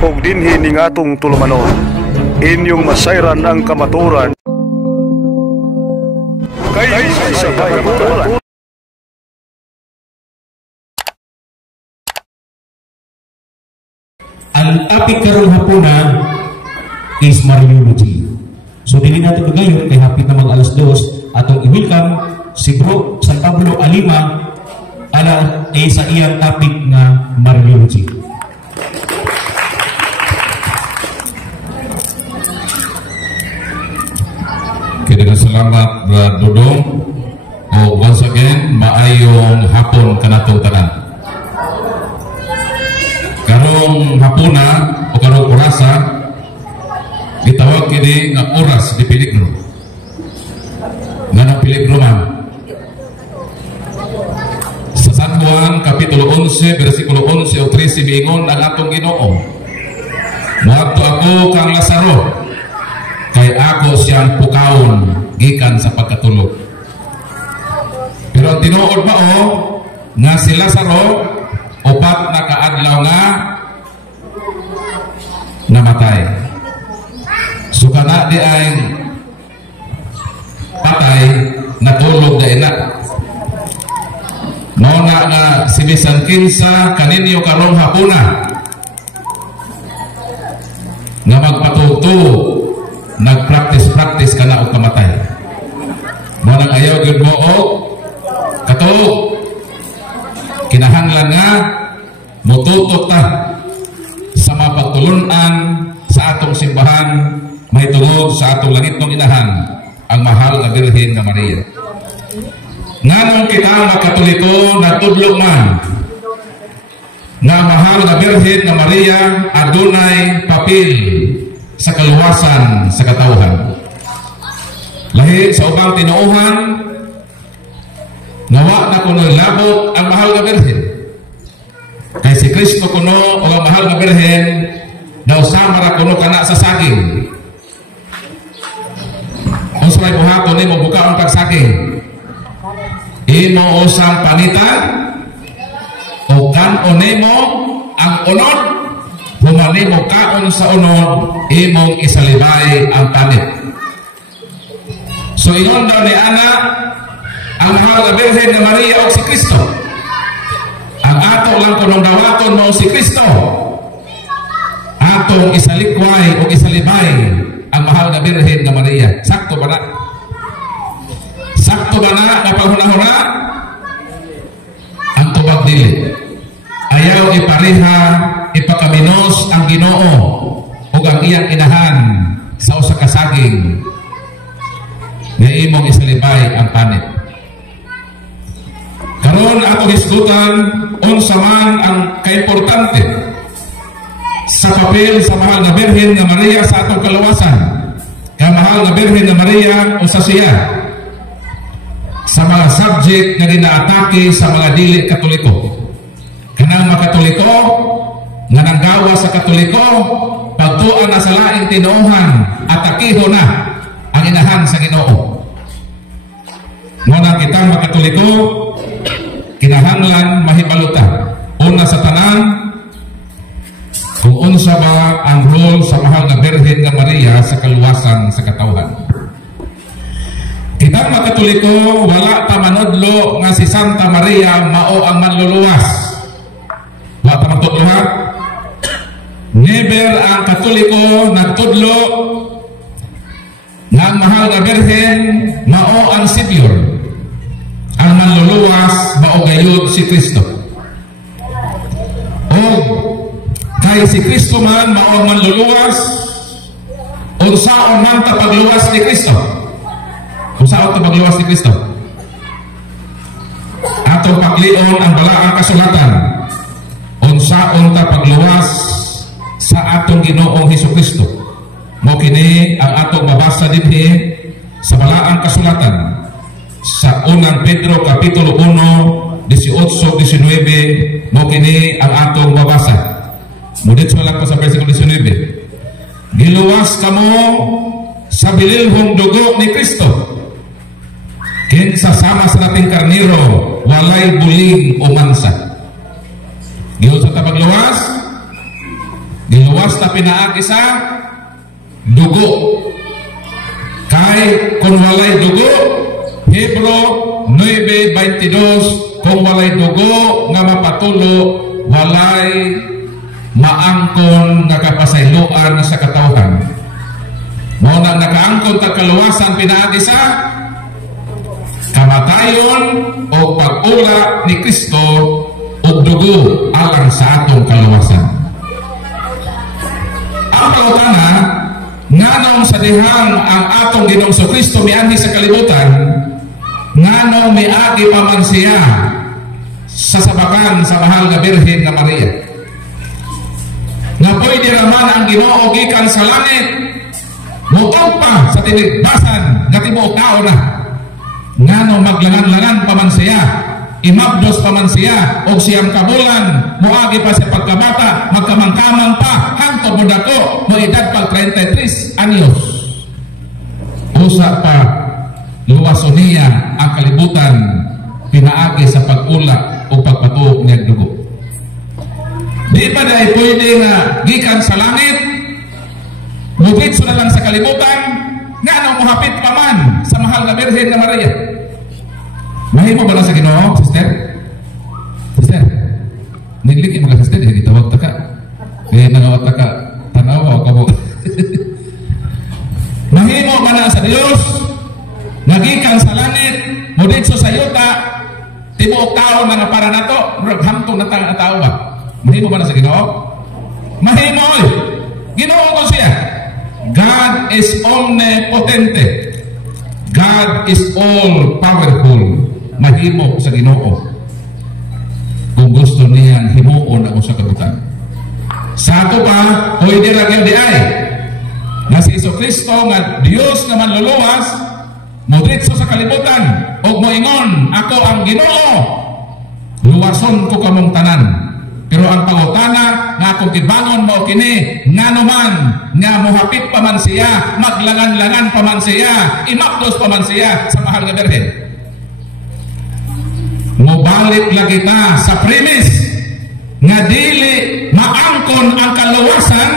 ug dinhi ning atong tulumanon. Inyong masayran ang kamaturan kay sa kamaturan. Ang topic karong hapunan is Mariology. So dili natin kagayon kay hapit na mag alas 2 atong i-welcome si Bro San Pablo Alima sa iyang topic na Mariology. Kaya salamat Brad Dudong. Once again, maayong hapon kanatong tanan. Karong hapuna o karong orasa gitawag kini nga oras di peligro. Nga ng peligro man. Sa San Juan kapitulo 11 bersikulo 11 o 13 miingon ang atong Ginoo. Muadto ako kang Lazaro kay ako siyang pukawon gikan sa pagkatulog. Pero ang tinuod ba nga si Lazaro upat na kaadlaw nga namatay. So kana di ay patay natulog na ina. Mauna nga si bisan kinsa kaninyo karong hapuna nga magpatuto nag-practice ka na o kamatay. Mo nang ayaw gyud mo og katuog. Kinahanglan nga mututok ta sa mga pagtulunan sa atong simbahan may tungod sa atong langitong inahan ang mahal na Birhen nga Maria. Nganong kita mga Katoliko natudlo man nga mahal na Birhen nga Maria adunay papel sa kaluwasan sa katawhan. Lahi sa ubang tinuohan nawa na kuno labot ang mahal nga Birhen. Kay si Kristo kuno o ang mahal nga Birhen daw samara kuno kana sa saging. Unsa may buhaton nimo bukaon kag saging? Imo usang panitan o kan nimo ang unod humani mo kaon sa unod imong isalibay ang panit. So ingon daw ni ana ang mahal nga Birhen nga Maria o si Kristo. Ang ato lang kunong dawaton mo si Kristo. Atong isalikway o isalibay ang mahal nga Birhen nga Maria. Sakto ba na? Sakto ba na napahuna-huna? Ang tubag dili. Ayaw ipareha, ipakaminos ang Ginoo o ang iyang inahan sa usa ka saging nga imong isalibay ang panit. Karon ako hisgutan unsa man ang kaimportante sa papel sa mahal nga Birhen nga Maria sa atong kaluwasan. Kay mahal nga Birhen nga Maria usa siya sa mga subject nga ginaatake sa mga dili Katoliko. Kanang mga Katoliko nga nanggawa sa Katoliko pagtuan na sa laing tinuohan atakiho na ang inahan sa Ginoo. Muna kita mga Katoliko kinahanglan mahibaluta una sa tanan kung unsa ba ang role sa mahal nga Birhen nga Maria sa kaluwasan sa katawhan. Kita mga Katoliko wala ta manudlo nga si Santa Maria mao ang manluluwas. Wa ta magtudlo ha? Never ang Katoliko nagtudlo nga ang mahal nga Birhen mao ang Savior. Ang manluluwas mao gayud si Kristo. O kay si Kristo man mao ang manluluwas unsaon man ta pagluwas ni Kristo? Unsaon ta pagluwas ni Kristo? Atong paglion ang balaang kasulatan. Unsaon ta pagluwas sa atong Ginoong Hesukristo. Mo kini ang atong mabasa dinhi sa balaang kasulatan sa unang Pedro kapitulo 1 18-19 mo kini ang atong mabasa. Mudit sa lang ko sa versikulo 19. Giluwas kamo sa bililhong dugo ni Kristo. Kinsa sama sa nating karniro walay buling o mansa. Giluwas ta pagluwas luwas na pinaagi sa dugo. Kay kung walay dugo, Hebro 9:22, kung walay dugo nga mapatulo, walay maangkon nga kapasayloan sa katawhan. Mao nang nakaangkon ta kaluwasan pinaagi sa kamatayon o pag-ula ni Kristo ug dugo alang sa atong kaluwasan. Ang kautana nganong sa dihang ang atong Ginoong Kristo mianhi sa kalibutan, nganong miagi pa man siya sa sabakan sa mahal na Birhen na Maria. Nga pwede raman ang Ginoo gikan sa langit, muog pa sa tinigbasan nga tibuok tao na. Nganong maglangan-langan pa man siya, imabdos pa man siya, o siyang kabulan, muagi pa sa pagkabata, magkamangkamang pa, hangtod mo dako, mo edad pag 33 anyos. Usa pa, luwason niya ang kalibutan, pinaagi sa pag-ula o pagpatuok niya dugo. Di pa dahil pwede nga gikan sa langit, mubitso na lang sa kalibutan, nga nang muhapit pa man sa mahal na Birhen na Maria. Mahimo ba na sa Ginoo, sister? Sister, niligi mo ka, sister, itawag ta ka. Nangawat ta ka, tanawa ka mo. Mahimo ba na sa Diyos, nagikan sa langit, muditso sa yuta, tibuok tao na nga para na to, hamtong na tao ba? Mahimo ba na sa Ginoo? Mahimo eh. Ginoo ko siya. God is omnipotente. God is all powerful. Mahimo sa Ginoo kung gusto niyang himuon ako sa kabutan. Sa ato pa, pwede lang di ay na si Jesucristo nga Diyos nga manluluwas, modritso sa kalibutan, o moingon, ako ang Ginoo, luwason ko kamong tanan. Pero ang pangutana nga kung tibangon mo kini, nga naman, nga muhapit pa man siya, maglangan-langan pa man siya, imapdos pa man siya sa mahal nga Birhen. Mubalik lagi ta sa premise nga dili maangkon ang kaluwasan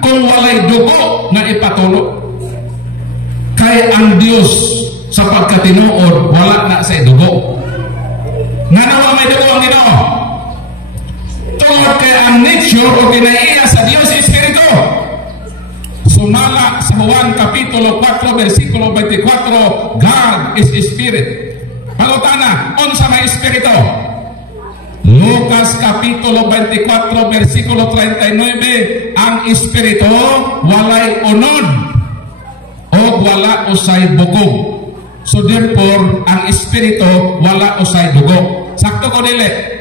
kung walay dugo nga ipatulo. Kay ang Dios sa pagkatinuod wala na sa dugo. Nga nawa may dugo ang Ginoo. Tungod kay ang nature o kinaiya sa Dios Espiritu. Sumala sa Juan Kapitulo 4 versikulo 24, God is Spirit. Pangutana, unsa may Espiritu? Lucas Kapitulo 24 versikulo 39, ang Espiritu walay unod o wala usay bukog. So therefore, ang Espiritu wala usay dugo. Sakto ko dili?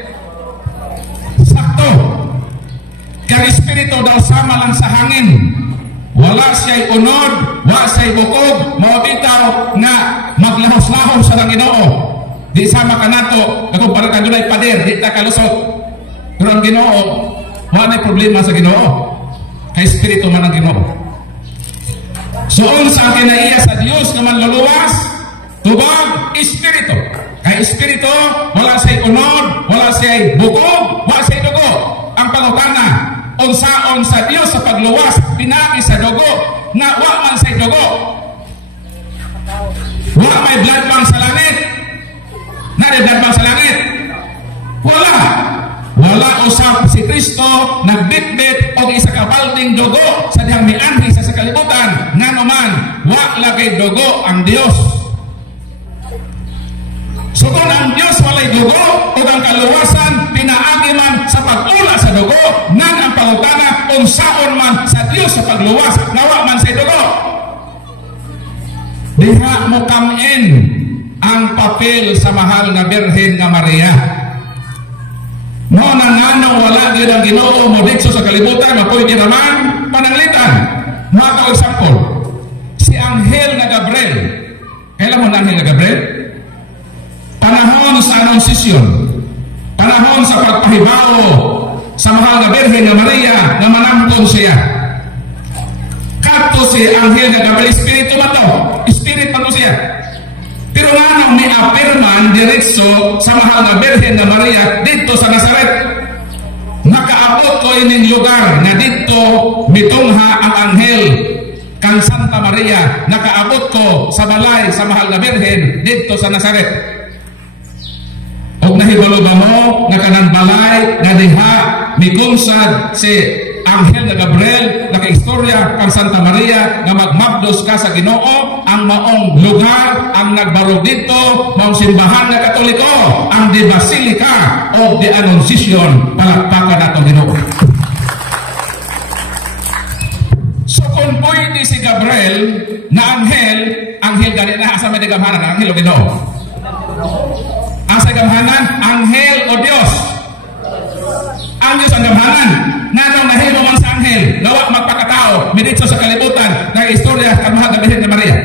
Sakto. Kaya Espiritu daw sama lang sa hangin. Wala siya'y unod, wala siya'y bukog, maubitaw nga maglahos-lahos sa Ginoo. Di sama ka nato, kung para ka dunay pader, di ta kalusot. Pero ang Ginoo, wala na problema sa Ginoo. Kay Espiritu man ang Ginoo. So, unsa ang kinaiya sa Dios nga manluluwas? Tubag, Espiritu. Kay Espiritu, wala siya'y unod, wala siya'y bukog, wala siya'y dugo. Ang pangutana, unsaon sa Dios sa pagluwas, pinagi sa dugo, nga wa man sa dugo. Wa may blood bank sa langit. Nari blood bank sa langit. Wala. Wala usap si Kristo nagbitbit og isa ka balding dugo sa dihang mianhi sa kalibutan. Nganuman, wa lagay dugo ang Dios. So kung ang Diyos walay dugo o ang kaluwasan pinaagi man sa pag-ula sa dugo, nang ang pangutana kung saon man sa Diyos sa pagluwas, nawa man sa dugo. Diha mo come-in ang papel sa mahal na Birhen na Maria. Mo nangano wala gyud ang Ginoo mo dito sa kalibutan, mapwede naman pananglitan. Mga example, si Anghel na Gabriel. Kailan mo na Anghel na Gabriel? Panahon sa Anunsisyon, panahon sa pagpahibaw sa mahal na Birhen na Maria na manamtong siya. Kato si Anghel na Gabriel, Espiritu ba to? Spirit pa to siya. Pero nga nang may apirman diretso sa mahal na Birhen na Maria dito sa Nazaret. Nakaabot ko ining lugar na dito mitungha ang anghel kang Santa Maria, nakaabot ko sa balay sa mahal na Birhen dito sa Nazaret. Og nahibalo ba mo nga kanang balay nga diha mikungsad si Anghel na Gabriel nakaistorya kang Santa Maria nga magmabdos ka sa Ginoo, ang maong lugar ang nagbarog dito maong simbahan nga Katoliko, ang di Basilica of the Annunciation. Palakpakan nato Ginoo. So kung pwede si Gabriel na anghel gani na asa may gamhanan, anghel o Ginoo? Asa gamhanan? Anghel o Dios? Ang Diyos ang gamhanan. Nanong nahimo man sa anghel, nawa magpakatao, minitso sa kalibutan, na istorya kang mahal na Birhen na Maria.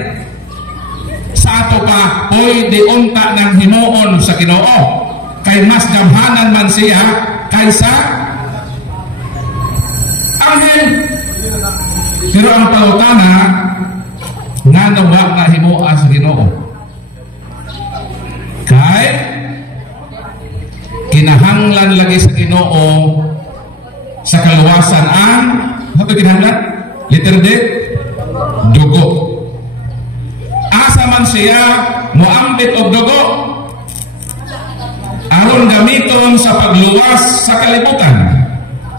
Sa ato pa, pwede unta ng himuon sa Ginoo, kay mas gamhanan man siya kaysa anghel. Pero ang pangutana, nanong wa na himuan sa Ginoo. Kay kinahanglan lagi sa Ginoo sa kaluwasan ang ano kinahanglan? Letter D, dugo. Asa man siya moambit og dugo aron gamiton sa pagluwas sa kalibutan.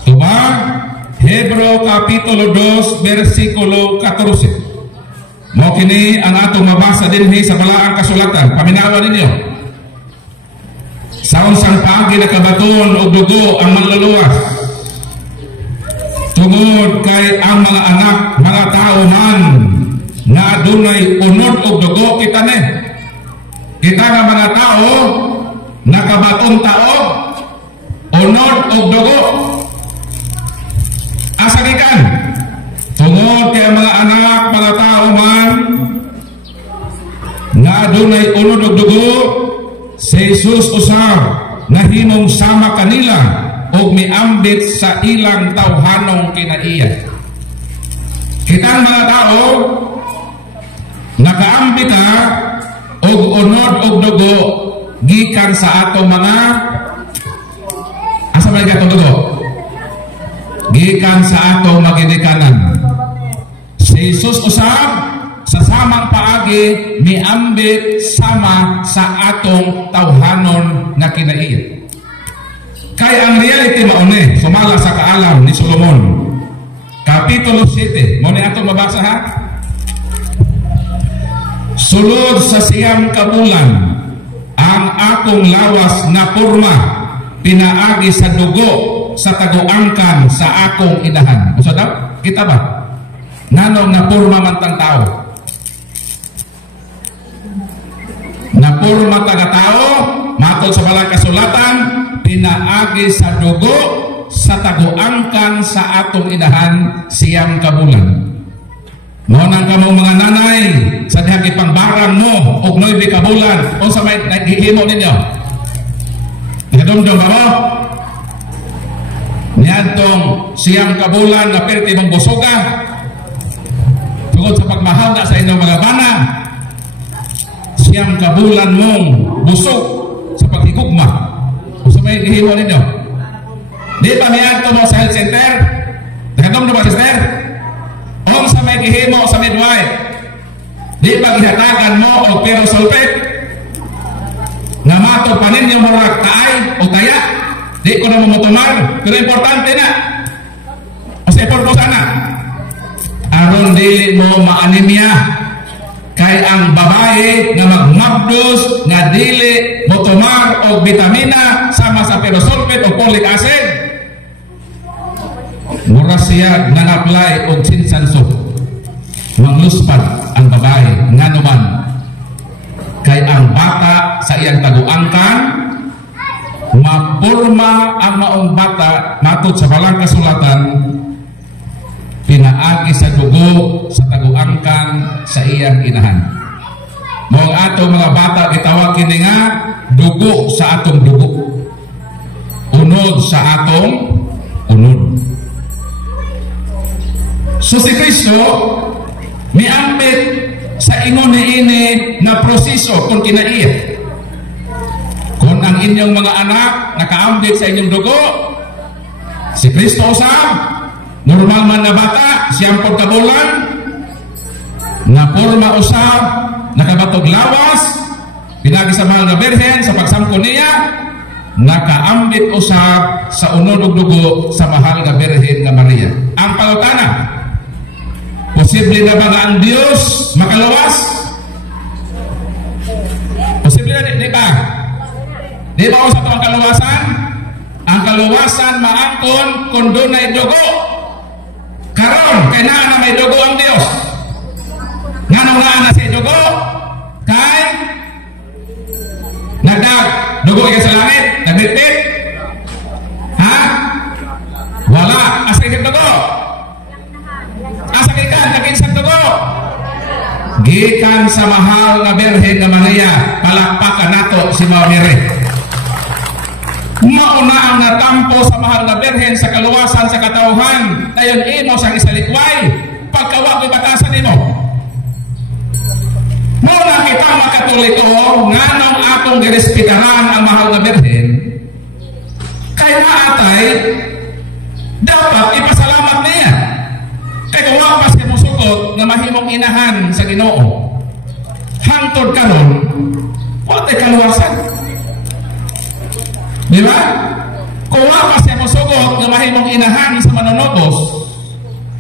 Diba? Hebreo Kapitulo 2 versikulo 14. Mo kini ang atong mabasa dinhi sa balaang kasulatan. Paminawan ninyo. Sa unsang paagi nakabaton og dugo ang manluluwas, tungod kay ang mga anak, mga tao man na adunay unod og dugo kita ni. Kita nga mga tao nakabaton tao unod og dugo. Asa gikan? Tungod kay mga anak, mga tao man na adunay unod og dugo, si Jesus usab nahimong sama kanila og miambit sa ilang tawhanong kinaiya. Kitang mga tao nakaambit ka og unod og dugo gikan sa atong mga asa man gatong dugo? Gikan sa atong maginikanan. Si Jesus usab sa samang paagi miambit sama sa atong tawhanon nga kinaiya. Kay ang reality mauni sumala sa kaalam ni Solomon Kapitulo 7 mo ni atong mabasa ha. Sulod sa siyam ka bulan ang akong lawas na porma pinaagi sa dugo sa taguangkan sa akong inahan. Usa daw? Kita ba? Nanong na porma man tang tao. Na porma taga tao, matod sa balang kasulatan, pinaagi sa dugo sa taguangkan sa atong inahan siyam ka bulan. Mo nang kamo mga nanay sa dihang ipangbarang mo og 9 ka bulan o sa may naghihimo ninyo. Nadumdum ba mo? Niadtong siyam ka bulan na perti mong busoga tungod sa pagmahal na sa inyong mga bana, siyam ka bulan mong busog sa paghigugma o sa may hihimo ninyo. Di ba niadto mo sa health center? Nadumdum ba sister? O sa may gihimo sa midwife, di ba gihatagan mo o pero sulpit nga mato pa ninyo murag kaay o taya? Di ko na mamutumar, pero importante na. Kasi purpose na. Aron dili mo maanemia. Kay ang babae nga magmabdos nga dili motumar o vitamina sama sa perosulfate o folic acid. Mura siya nang-apply og sinsanso. Mangluspad ang babae nga naman. Kay ang bata sa iyang taguangkan mapurma ang maong bata matod sa balang kasulatan pinaagi sa dugo sa taguangkan sa iyang inahan. Mo ang atong mga bata gitawag kini nga dugo sa atong dugo, unod sa atong unod. So si Kristo miambit sa ingon niini na proseso kung kinaiya. Kung ang inyong mga anak nakaambit sa inyong dugo, si Kristo usab normal man na bata, siyang pagkabulan, na porma usab, nakabatog lawas, pinagi sa mahal nga Birhen sa pagsamko niya, nakaambit usab sa unod ug dugo sa mahal nga Birhen nga Maria. Ang pangutana, posible na ba nga ang Dios makaluwas? Posible na, di ba? Di ba sa itong kaluwasan? Ang kaluwasan maangkon kung doon ay dugo. Karon, kay na may dugo ang Dios. Nga nang na sa dugo, kay dugo ka sa langit, nagbitbit. Ha? Wala. Asa ka dugo? Asa ka naging sa dugo? Gikan sa mahal nga Birhen nga Maria, palakpakan nato si Mary. Mauna ang natampo sa mahal nga Birhen sa kaluwasan sa katauhan, dayon imo sa isalikway, pagkawag ko'y batasan nimo. Muna kita makatoliko, nganong atong direspetaran ang mahal nga Birhen, kay maatay, dapat ipasalamat niya. Kay kung wapas ka mong sugot na mahimong inahan sa Ginoo, hangtod karon, wala kaluwasan. Di ba? Kung wapas ka mong sugot na mahimong inahan sa manunobos,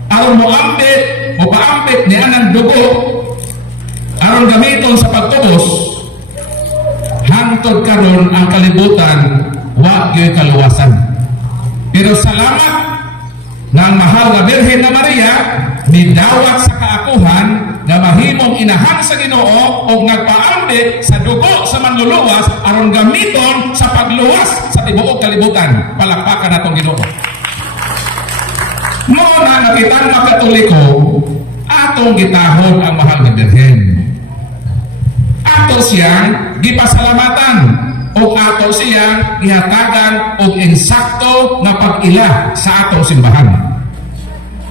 aron mo ambit, o paambit ni anang dugo, aron gamiton sa pagtubos, hangtod karon ang kalibutan, wa gyud kaluwasan. Pero salamat na ang mahal nga Birhen na Maria nidawat sa kaakuhan na mahimong inahan sa Ginoo o nagpaambit sa dugo sa manluluwas aron gamiton sa pagluwas sa tibuok kalibutan. Palakpakan natong Ginoo. Mo na nakitang makatoliko, atong gitahon ang mahal nga Birhen. Ato siyang gipasalamatan o ato siyang ihatagan o insakto na pag-ila sa atong simbahan.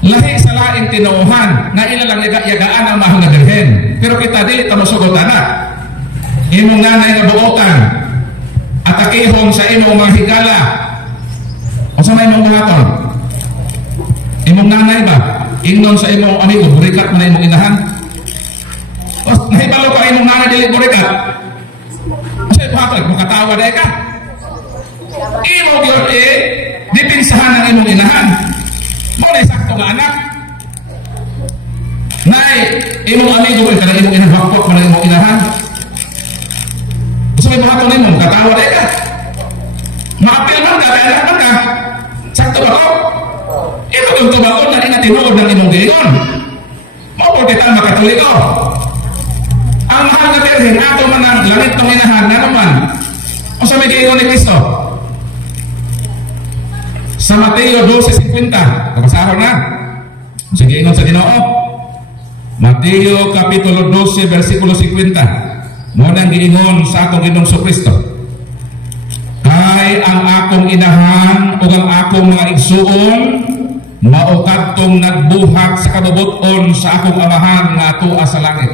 Lahi sa laing tinuuhan na ilalang yagaan ang mahal na Birhen, pero kita dili ta mosugot ana. Imong nanay nga buotan at akihon sa imong mga higala o sa may imong buhaton. Imong nanay ba ingnon sa imong amigo burikat man imong inahan? O nahibalo ka imong nanay dili burikat? Kasi buhaton makatawa dai ka. Imong gyud dipinsahan ang imong inahan. Mo na sakto nga anak. Nay, imong amigo ko kada imong inahan wakpot man imong inahan. So may buhaton nimo katawa dai ka. Maapil man ka kaya man ka. Sakto ba ko? Ito kung tubaon na ina tinuod ng imong giingon. Mao po kita makatuliko. Ang mahal na Birhen ato man ang langit ng inahan na naman. O sa may giingon ni Kristo. Sa Mateo 12:50, kapasahon na. Sige, ingon sa Ginoo. Mateo Kapitulo 12, versikulo 50. Muna ang giingon sa atong Ginoong Kristo. Kay ang akong inahan o ang akong mga igsuon, maukadtong nagbuhat sa kabubuton sa akong amahan nga atua sa langit.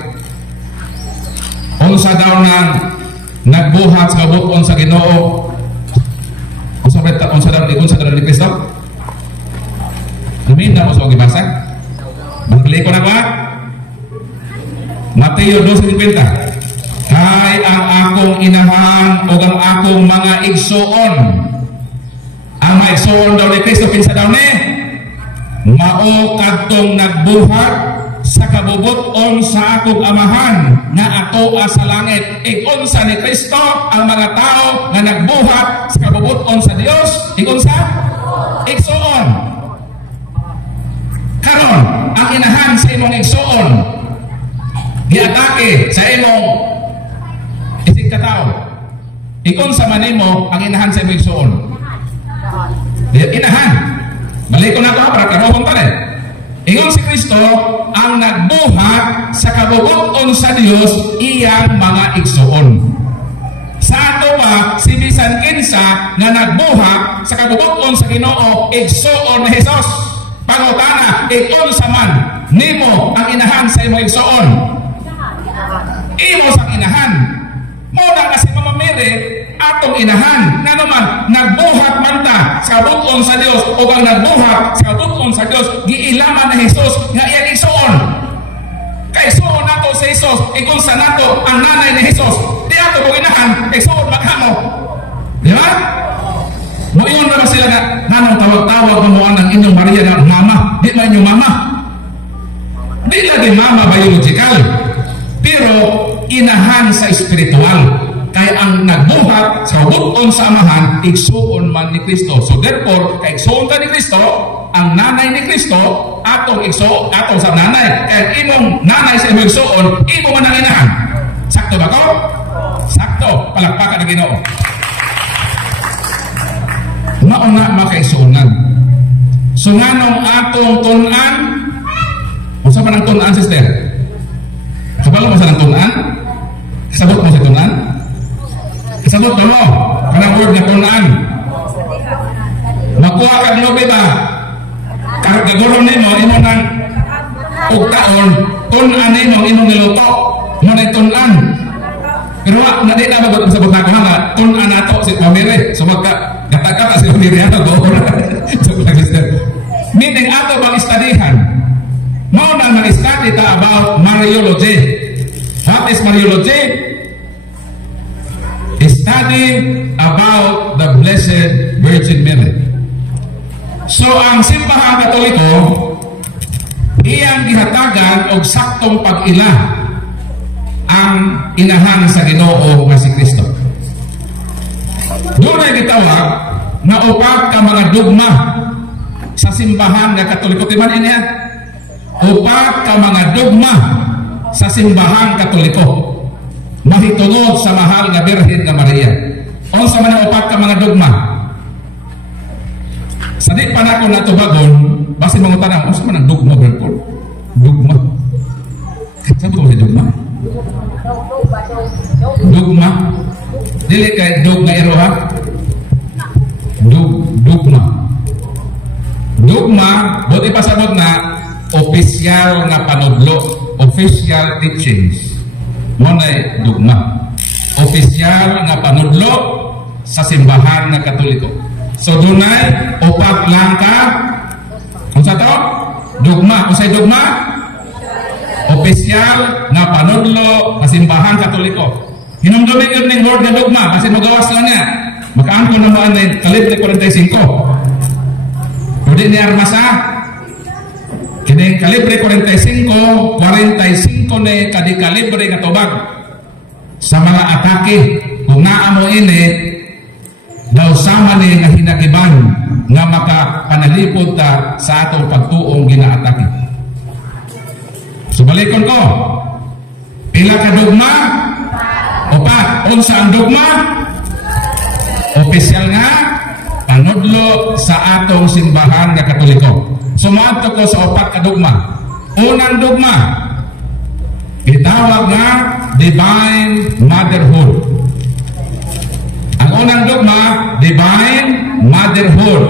Unsa daw nang nagbuhat sa kabubuton sa Ginoo? Unsa daw ni Kristo? Luminda mo sa akong ibasa. Magbalik ko na ba? Mateo 12:50. Kay ang akong inahan o ang akong mga igsuon. Ang mga igsuon daw ni Kristo, pinsa daw ni? Mao kadtong nagbuhat sa kabubuton sa akong amahan nga atoa sa langit. Igunsa ni Kristo ang mga tao nga nagbuhat sa kabubuton sa Dios. Igunsa? Igsuon. Karon, ang inahan sa imong igsuon giatake sa imong isig katao. Igunsa man nimo ang inahan sa imong igsuon. Inahan. Balik ko na ito para karohon pa rin. Ingon si Kristo, ang nagbuhat sa kabubuton sa Dios, iyang mga igsuon. Sa ato pa, si bisan kinsa na nagbuhat sa kabubuton sa Ginoo, igsuon na Jesus. Pangutana, igunsa man nimo ang inahan sa imong igsuon. Imo sa inahan. Muna kasi mamamiri, atong inahan nga naman nagbuhat man ta sa buton sa Dios o ang nagbuhat sa buton sa Dios giilaman na Hesus nga iyang igsuon. Kay suon nato sa Hesus ikong sa nato ang nanay ni Hesus di ato mo inahan igsuon maghamo. Di ba? Moingon na ba sila na nanong tawag-tawag mo ang inyong Maria na mama? Di man inyong mama. Di lagi mama biological. Pero inahan sa espiritual. Kaya ang nagbuhat sa buton sa amahan, igsuon man ni Kristo. So therefore, kay igsuon ta ni Kristo, ang nanay ni Kristo, atong igsuon, atong sa nanay. Kaya imong nanay sa imong igsuon, imo man ang inahan. Sakto ba ko? Sakto. Palakpakan na Ginoo. Mauna makaisuunan. So nga nung atong tunan, kung saan pa ng tunan, sister? Kabalo mo sa ng tunan? Sabot mo sa tunan? Sabot mo kanang word na tunan. Makuha kag lobe ba? Kagagurom nimo imo nang ugtaon, tunan nimo imong niluto, mo na tunan. Pero na di na magbot sabot nako nga tunan nato si pamire. So magka kata-kata si pamire ato go. So sister. Meaning ato bang studyhan. Mao nang mag-study ta about Mariology. What is Mariology? Study about the Blessed Virgin Mary. So ang simbahan Katoliko iyang gihatagan og saktong pag-ila ang inahan sa Ginoo nga si Kristo. Doon ay gitawag na upat ka mga dogma sa simbahan nga Katoliko. Timan niya, upat ka mga dogma sa simbahan Katoliko. Mahitungod sa mahal nga Birhen nga Maria. Unsa man ang upat ka mga dogma? Sa di pa na ko natubagon, basin mga tanang, unsa man ang dogma, brother? Dogma. Sabi ko sa dogma? Dogma. Dili kay dogma ero ha? Dogma. Dogma, buti pasabot na opisyal na panudlo, official teachings. Monay dogma. Opisyal nga panudlo sa simbahan nga Katoliko. So dunay upat lang ka. Unsa to? Dogma. Unsay dogma? Opisyal nga panudlo sa simbahan Katoliko. Hinumdumi gyud ning word nga dogma kasi magawas lang niya. Makaangko na mo anay kalibre 45. Pwede ni armasa. Kini kalibre 45 ni kadi kalibre nga tubag sa mga atake. Kung naa mo ini daw sama ni nga hinagiban nga makapanalipod ta sa atong pagtuong ginaatake. So balikon ko, pila ka dogma? Upat. Unsa ang dogma? Opisyal nga panudlo sa atong simbahan nga Katoliko. Sumaadto ko sa upat ka dogma. Unang dogma, itawag nga divine motherhood. Ang unang dogma, divine motherhood.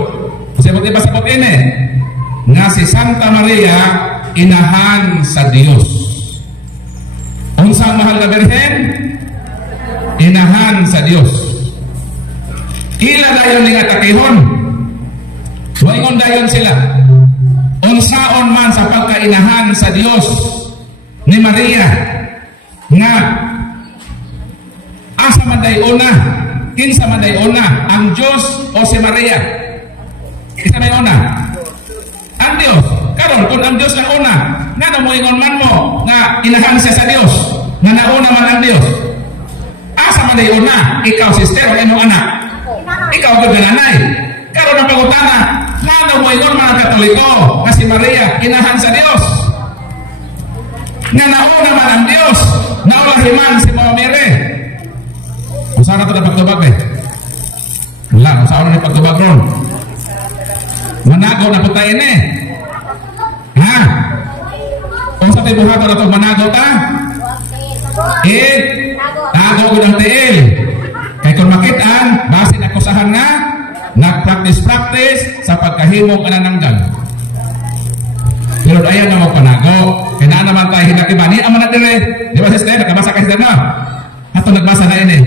Kasi buti ba sa ini nga si Santa Maria inahan sa Dios. Unsang mahal na Birhen? Inahan sa Dios. Ila dayon ning atakihon. Moingon dayon sila. Unsaon man sa pagkainahan sa Dios ni Maria nga asa man day una, kinsa man day una, ang Dios o si Maria? Isa may una? Ang Dios. Karon kung ang Dios ang una, nga moingon man mo nga inahan siya sa Dios, nga nauna man ang Dios. Asa man day una? Ikaw sister o imong anak? Ikaw gyud nanay. Karon ang pangutana, ngano moingon man ang Katoliko nga si Maria inahan sa Dios? Nga nauna man ang Dios, naulahiman si Mama Mary. Kung saan ito na pagtubag eh? Wala, kung saan na pagtubag ron? Manago na po tayo eh. Ha? Kung sa tayo buhato na ito, manago ta? Tago ko ng tiil. Kaya kung makitaan, basin akusahan nga, nag-practice sa pagkahimong anananggal. Pero ayan na magpanago. Kaya na naman tayo hinakiman. Ni aman na dire. Di ba sister? Nagkabasa ka sister na? Ato nagbasa na ini.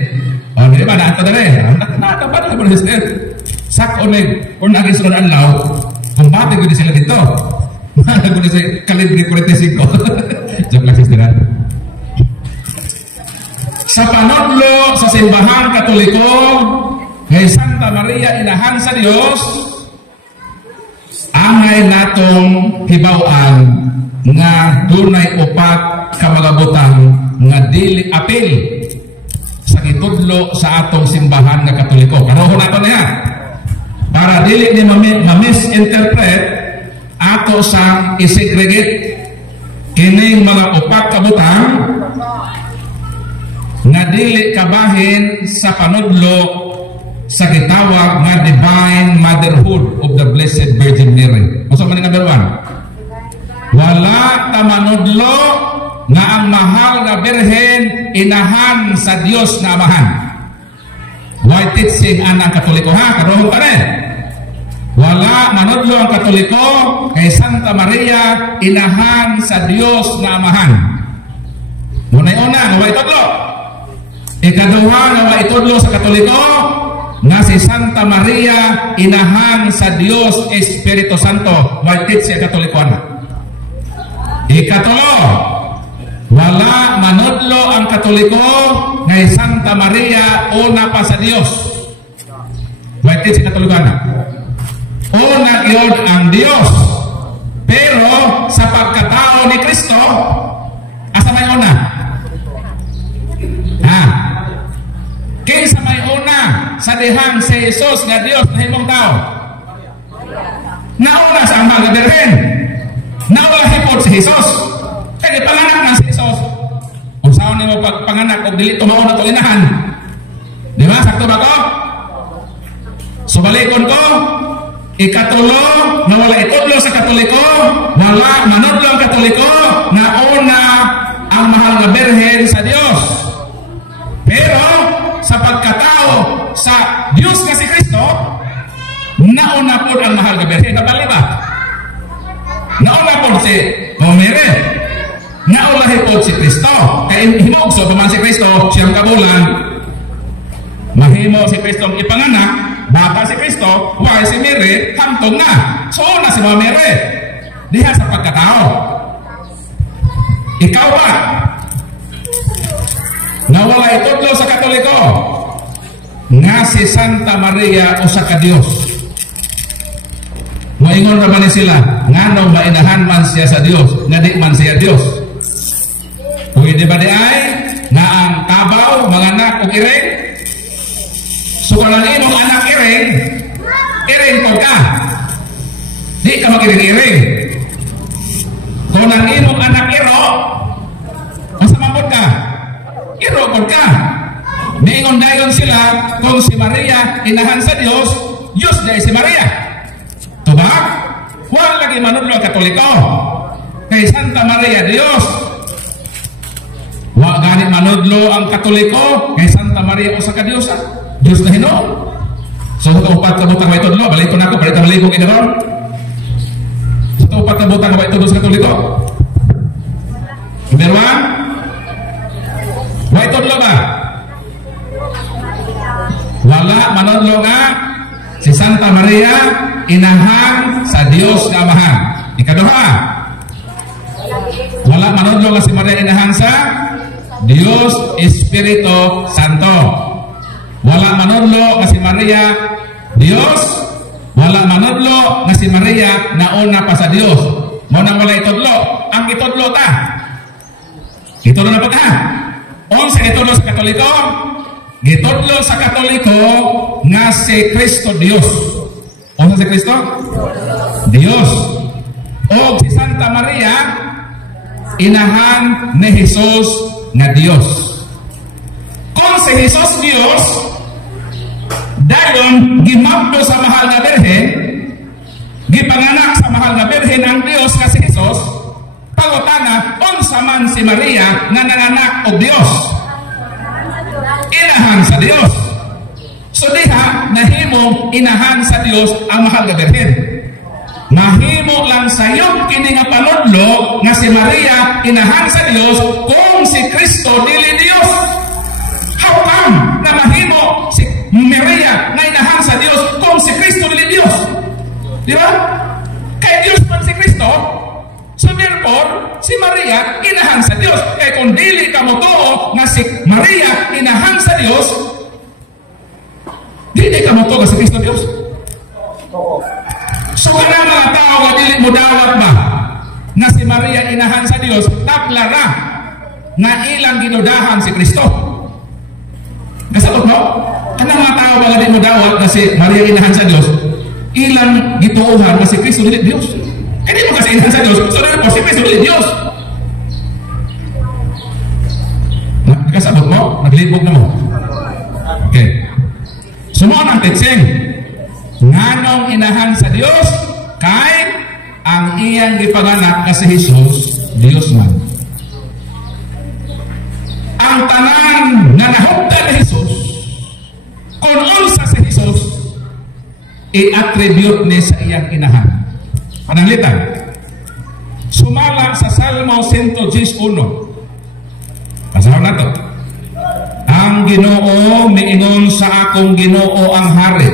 O, di ba? Naato na rin. Nakakabat na po na sila. Sak o naging sunod ang law. Kumbate ko din sila dito. Mahal ko din sa kalibre 45. Joke lang sila. Sa panodlo sa simbahan Katoliko kay Santa Maria Inahan sa Dios, angay natong hibaw-an nga dunay upat ka mga butang nga dili apil sa gitudlo sa atong simbahan nga Katoliko. Karohon nato niya para dili ni ma-misinterpret ato sa isegregate kining mga upat ka butang nga dili kabahin sa panudlo sa gitawag nga Divine Motherhood of the Blessed Virgin Mary. Usa man number 1. Wala ta manudlo nga ang mahal nga Birhen inahan sa Dios na Amahan. Why teaching ang Katoliko ha? Karoon pa rin. Wala manudlo ang Katoliko kay Santa Maria inahan sa Dios na Amahan. Una-una nga wa itudlo. Ikaduha nga wa itudlo sa Katoliko nga si Santa Maria inahan sa Dios Espiritu Santo. Why teach sa Katoliko na? Ikatulo, wala manudlo ang Katoliko ngay Santa Maria una pa sa Dios. Why teach sa Katoliko na? Una yun ang Dios. Pero sa pagkatao ni Kristo, asa may una? Kinsa may una sa dihang si Jesus nga Dios na himong tao? Nauna sa Ama nga Birhen. Nauna hipot si Jesus. Kaya panganak na si Jesus. Kung saan ni mo panganak o dili tumaon na tulinahan. Di ba? Sakto ba ko? So balikon ko, ikatulo na wala itudlo sa Katoliko, wala manudlo ang Katoliko na una ang mahal nga Birhen sa Dios. Pero sa pagkatao sa Diyos nga si Kristo, nauna po ang mahal nga Birhen. Nabali ba? Nauna po si Mary. Nauna po si Kristo. Kaya himogso pa man si Kristo, siyang kabulan, mahimo si Kristo ang ipanganak, bata si Kristo, why si Mary, hamtong na. So una si Mary. Diha sa pagkatao. Ikaw ba? Na wala itudlo sa Katoliko nga si Santa Maria o sa ka-Dios. Moingon naman sila ngano mainahan man siya sa Dios nga di man siya Dios. Pwede ba di ay nga ang tabaw manganak og iring? So kung ang imong anak iring po ka, di ka magiring-iring. Kung ang imong anak iro, masamapod ka, irokod ka. Niingon dayon sila kung si Maria inahan sa Dios, Diyos dahil si Maria. Tuba? Huwag lagi manudlo ang Katoliko. Kay Santa Maria Dios. Huwag ganit manudlo ang Katoliko kay Santa Maria o sa ka-Diyos. Diyos na hino. So sa upat ka butang may tudlo, balik ko na ako, balik na maligong inaron. Sa upat ka butang may tudlo sa Katoliko. Number 1, why tudlo ba? Wala manudlo nga si Santa Maria inahan sa Dios nga Amahan. Ikaduha, wala manudlo nga si Maria inahan sa Dios Espiritu Santo. Wala manudlo nga si Maria Dios. Wala manudlo nga si Maria nauna pa sa Dios. Mo nang wala itudlo. Ang itudlo ta. Itudlo na pa ta. Sa itudlo sa Katoliko, gitudlo sa Katoliko nga si Kristo Dios. Sa si Kristo? Dios. O si Santa Maria inahan ni Jesus nga Dios. Kung si Jesus Dios, dayon gimabdo sa mahal nga Birhen, gipanganak sa mahal nga Birhen ang Dios nga si Jesus, pangutana, unsa man si Maria nga nanganak og Dios? Inahan sa Dios. So diha, nahimong inahan sa Dios ang mahal nga Birhen. Mahimo lang sayong kini nga panudlo nga si Maria inahan sa Dios kung si Kristo dili Dios. How come na mahimo Di ba? Kay Diyos man si Kristo, so therefore, si Maria, inahan sa Diyos. Kaya kung dili ka mo to, na si Maria, inahan sa Diyos, dili ka mo to, si Kristo Diyos. So wala mga tao, dili mo dawat ba, na si Maria, inahan sa Diyos, taklara, na ilang ginudahan si Kristo. Kasabot mo? Kanang mga tao, wala dili mo dawat, na si Maria, inahan sa Diyos, ilang gituuhan na si Kristo dili Diyos. Hindi mo kasi inahan sa Diyos, so na po si Kristo dili Diyos. Nakasabot mo? Naglibog na mo? Okay. Sumuon ang titsing. Nganong inahan sa Diyos, kay ang iyang gipanganak na si Jesus, Diyos man. Ang tanan na nahugdan ni Jesus, kung unsa si Jesus, i-attribute ni sa iyang inahan. Pananglitan. Sumala sa Salmo 111. Pasaw na to. Ang Ginoo miingon sa akong Ginoo ang hari.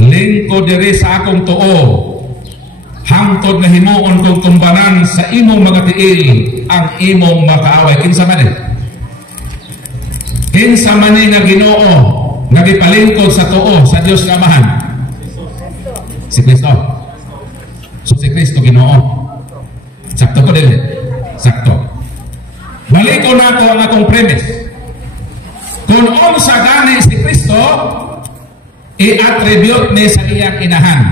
Lingkod diri sa akong tuo. Hangtod na himuon kong kumbanan sa imong mga tiil ang imong makaaway. Kinsa man eh? Kinsa man nga Ginoo nga gipalingkod sa tuo sa Dios nga Amahan? Si Kristo. So si Kristo Ginoo. Sakto ko din. Sakto. Balik ko na ito ang akong premise. Kung unsa gani si Kristo, i-attribute ni sa iyang inahan.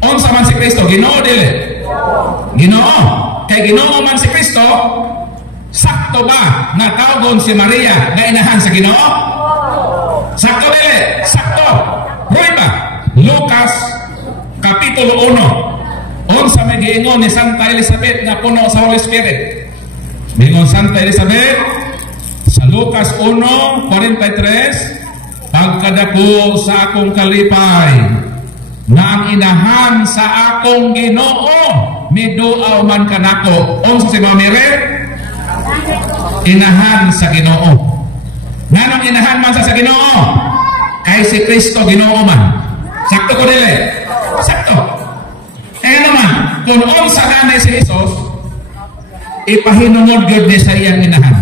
Unsa man si Kristo, Ginoo dili? Ginoo. Kay Ginoo man si Kristo, sakto ba na tawgon si Maria na inahan sa Ginoo? Sakto dili? Sakto. Roy ba? Lucas Kapitulo 1. Unsa may giingon ni Santa Elizabeth nga puno sa Holy Spirit. Mingon Santa Elizabeth sa Lucas 1:43, pagkadako sa akong kalipay na ang inahan sa akong Ginoo miduaw man kanako. Unsa si Mamire? Inahan sa Ginoo. Nganong inahan man sa Ginoo? Kay si Kristo Ginoo man. Sakto ko dili? Sakto. Naman, kung unsa gani si Jesus, ipahinungod gyud ni sa iyang inahan.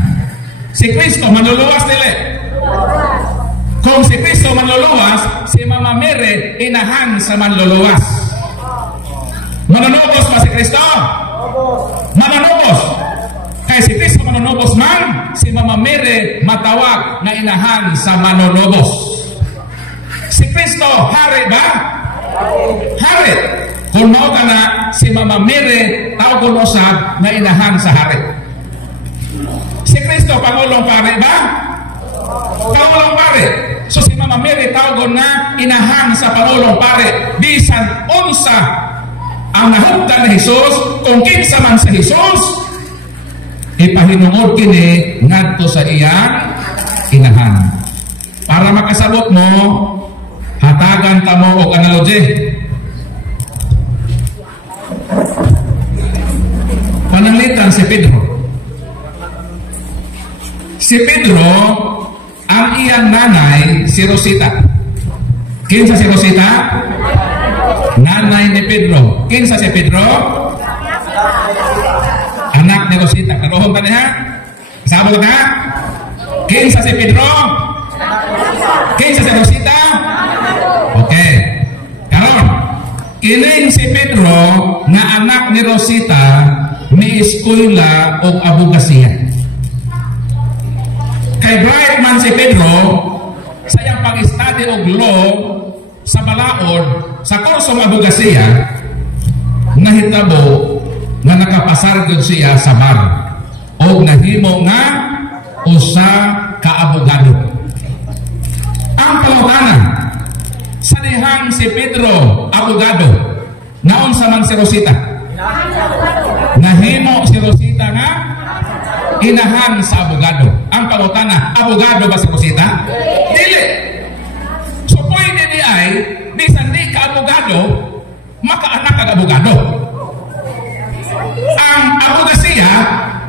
Si Kristo manluluwas dili? Kung si Kristo manluluwas, si Mama Mary inahan sa manluluwas. Manunubos ba si Kristo? Manunubos. Kaya si Kristo manunubos man, si Mama Mary matawag na inahan sa manunubos. Si Kristo hari ba? Hari. Kung mao ka na, si Mama Mary tawgon usab na inahan sa hari. Si Kristo Pangulong Pare ba? Pangulong Pare. So si Mama Mary tawgon na inahan sa Pangulong Pare. Bisan unsa ang nahugdan ni Jesus, kung kinsa man sa Jesus, ipahinungod kini ngadto sa iyang inahan. Para makasabot mo, hatagan ta mo og analogy. Pananglitan si Pedro. Si Pedro, ang iyang nanay, si Rosita. Kinsa si Rosita? Nanay ni Pedro. Kinsa si Pedro? Anak ni Rosita. Karohon ba niya? Sabol ka? Kinsa si Pedro? Kinsa si Rosita? Okay. Karon, kining si Pedro na anak ni Rosita may eskwela o abogasiya. Kay bright man si Pedro sa iyang pag-study og law sa balaod sa kurso ng abogasiya, nahitabo nga nakapasar gyud siya sa bar o nahimo nga usa ka abogado. Ang pangutanan sa dihang si Pedro abogado, naon sa man si Rosita? Nahimo si Rosita nga inahan sa abogado. Ang pangutana, abogado ba si Rosita? Dili. So pwede di ay bisan di ka abogado, makaanak ka abogado. Ang abogasiya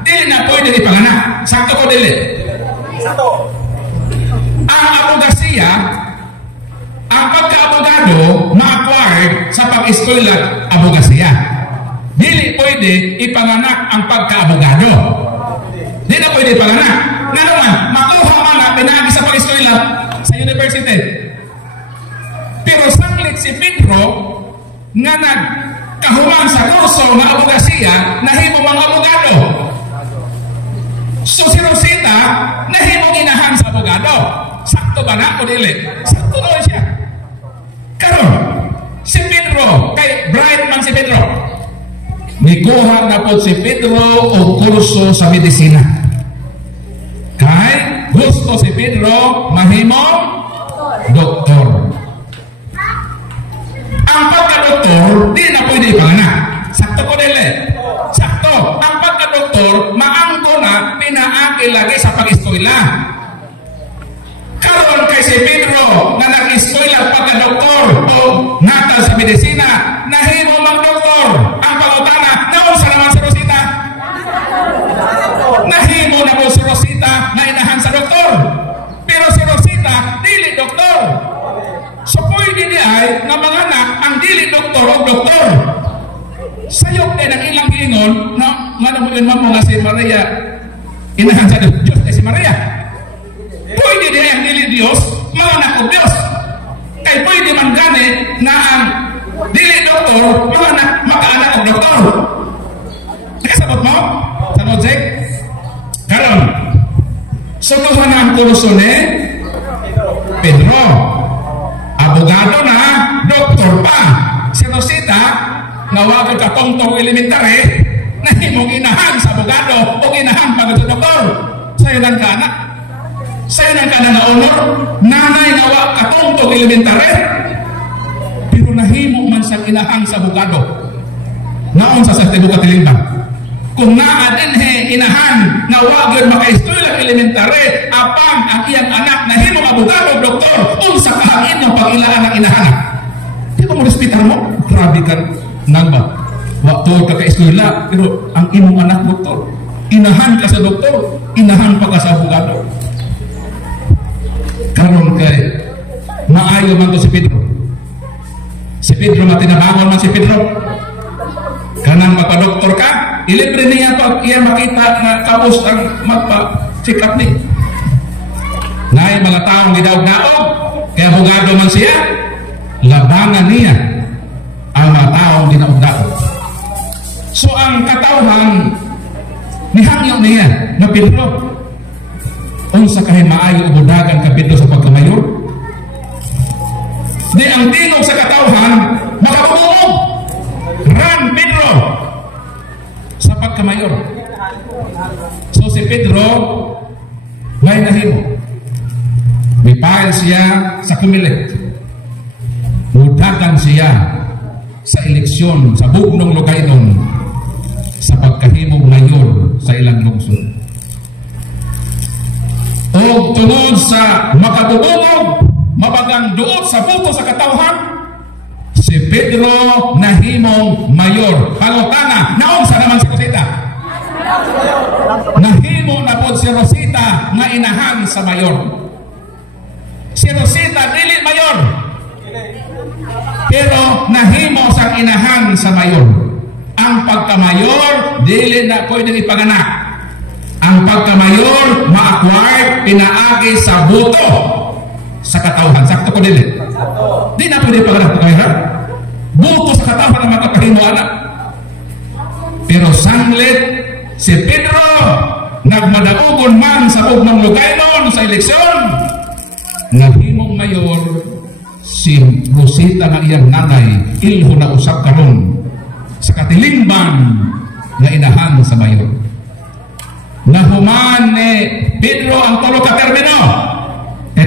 dili na pwede ipanganak. Sakto ko dili? Sakto. Ang abogasiya, ang pagka-abogado na-acquired dili pwede ipanganak ang pagkaabogado. Di na pwede ipanganak. Nga naman, makuha man na pinagi sa pag-eskwela sa university. Pero sanglit si Pedro nga nagkahuman sa kurso ng abogasiya, nahimo mga abogado. So si Rosita, nahimo inahan sa abogado. Sakto ba na o dili? Sakto doon siya. Karon, si Pedro, kay bright man si Pedro, nikuha na po si Pedro o kurso sa medisina. Kay gusto si Pedro mahimong doktor. Ang pagka-doktor, di na pwede ipanganak. Sakto ko dili. Sakto. Ang pagka-doktor, maangko na pinaaki lagi sa pag-eskwela. Karon kay si Pedro na nag-eskwela pagka-doktor o natal sa medisina, nahimo mag-doktor. Ang pangutana, naon sa naman si Rosita? Nahimo na po si Rosita na inahan sa doktor. Pero si Rosita, dili doktor. So pwede di ay na mga anak ang dili doktor o doktor. Sayok din ang ilang giingon na nga naman mo nga si Maria inahan sa Diyos kay si Maria. Pwede di ay ang dili Diyos, mga anak o Diyos. Kay pwede man gani na ang dili doktor, mga anak, maka-anak o doktor. Nakasabot mo? Sa logic? Karon, sutuhan ang kurso ni Pedro. Abogado na, doktor pa. Si Rosita, nawagod ka tongtong elementary, na himong inahan sa abogado o inahan pag sa doktor. Sa'yo lang ka na. Sa'yo lang ka na honor. Nanay nawa ka tongtong elementary. Pero nahimo man sa inahan sa abogado. Naon sa tibuka tilingban. Kung naa din inahan na wagod maka-eskwela elementary, apang ang iyang anak na himong abogado, doktor, unsa kahangin ng pag-ilaan ng inahan. Di ba mo respitar mo? Grabe ka nang ba? Wakto ka ka-eskwela, pero ang imong anak doktor, inahan ka sa doktor, inahan pa ka sa abogado. Karon kay maayo man to si Pedro. Si Pedro matinabangon man si Pedro. Kanang magpa-doktor ka, ilibre niya pag iya makita na kapos ang magpa-check-up ni. Naay mga taong gidaog-daog, kaya abogado man siya, labangan niya ang mga taong ginaog-daog. So ang katawhan, nihangyo niya na Pedro, unsa kahay maayo ubudagan ka Pedro sa pagkamayor? Di ang tinog sa katawhan, makabumog. Run, Pedro! Sa pagkamayor. So si Pedro, may nahimo. May file siya sa Kumilit. Mudagan siya sa eleksyon sa bugnong Lugaynon sa pagkahimong mayor sa ilang lungsod. O tungod sa makabubungog, mabagang duot sa buto sa katawhan, si Pedro nahimong mayor. Pangutana, naon sa naman si Rosita? Nahimo na po si Rosita nga inahan sa mayor. Si Rosita dili mayor, pero nahimo sa inahan sa mayor. Ang pagkamayor dili na pwedeng ipanganak. Ang pagkamayor ma-acquire pinaagi sa buto sa katawhan. Sakto ko dili. Di na pwede ipanganak pagkamayor. Buto sa katawhan ang makapahimo anak. Pero sanglit si Pedro nagmadaugon man sa bugnong Lugaynon sa eleksyon, nahimong mayor si Rosita nga iyang nanay, ilho na usap karon sa katilingban nga inahan sa mayor. Nahuman ni Pedro ang tulo ka termino.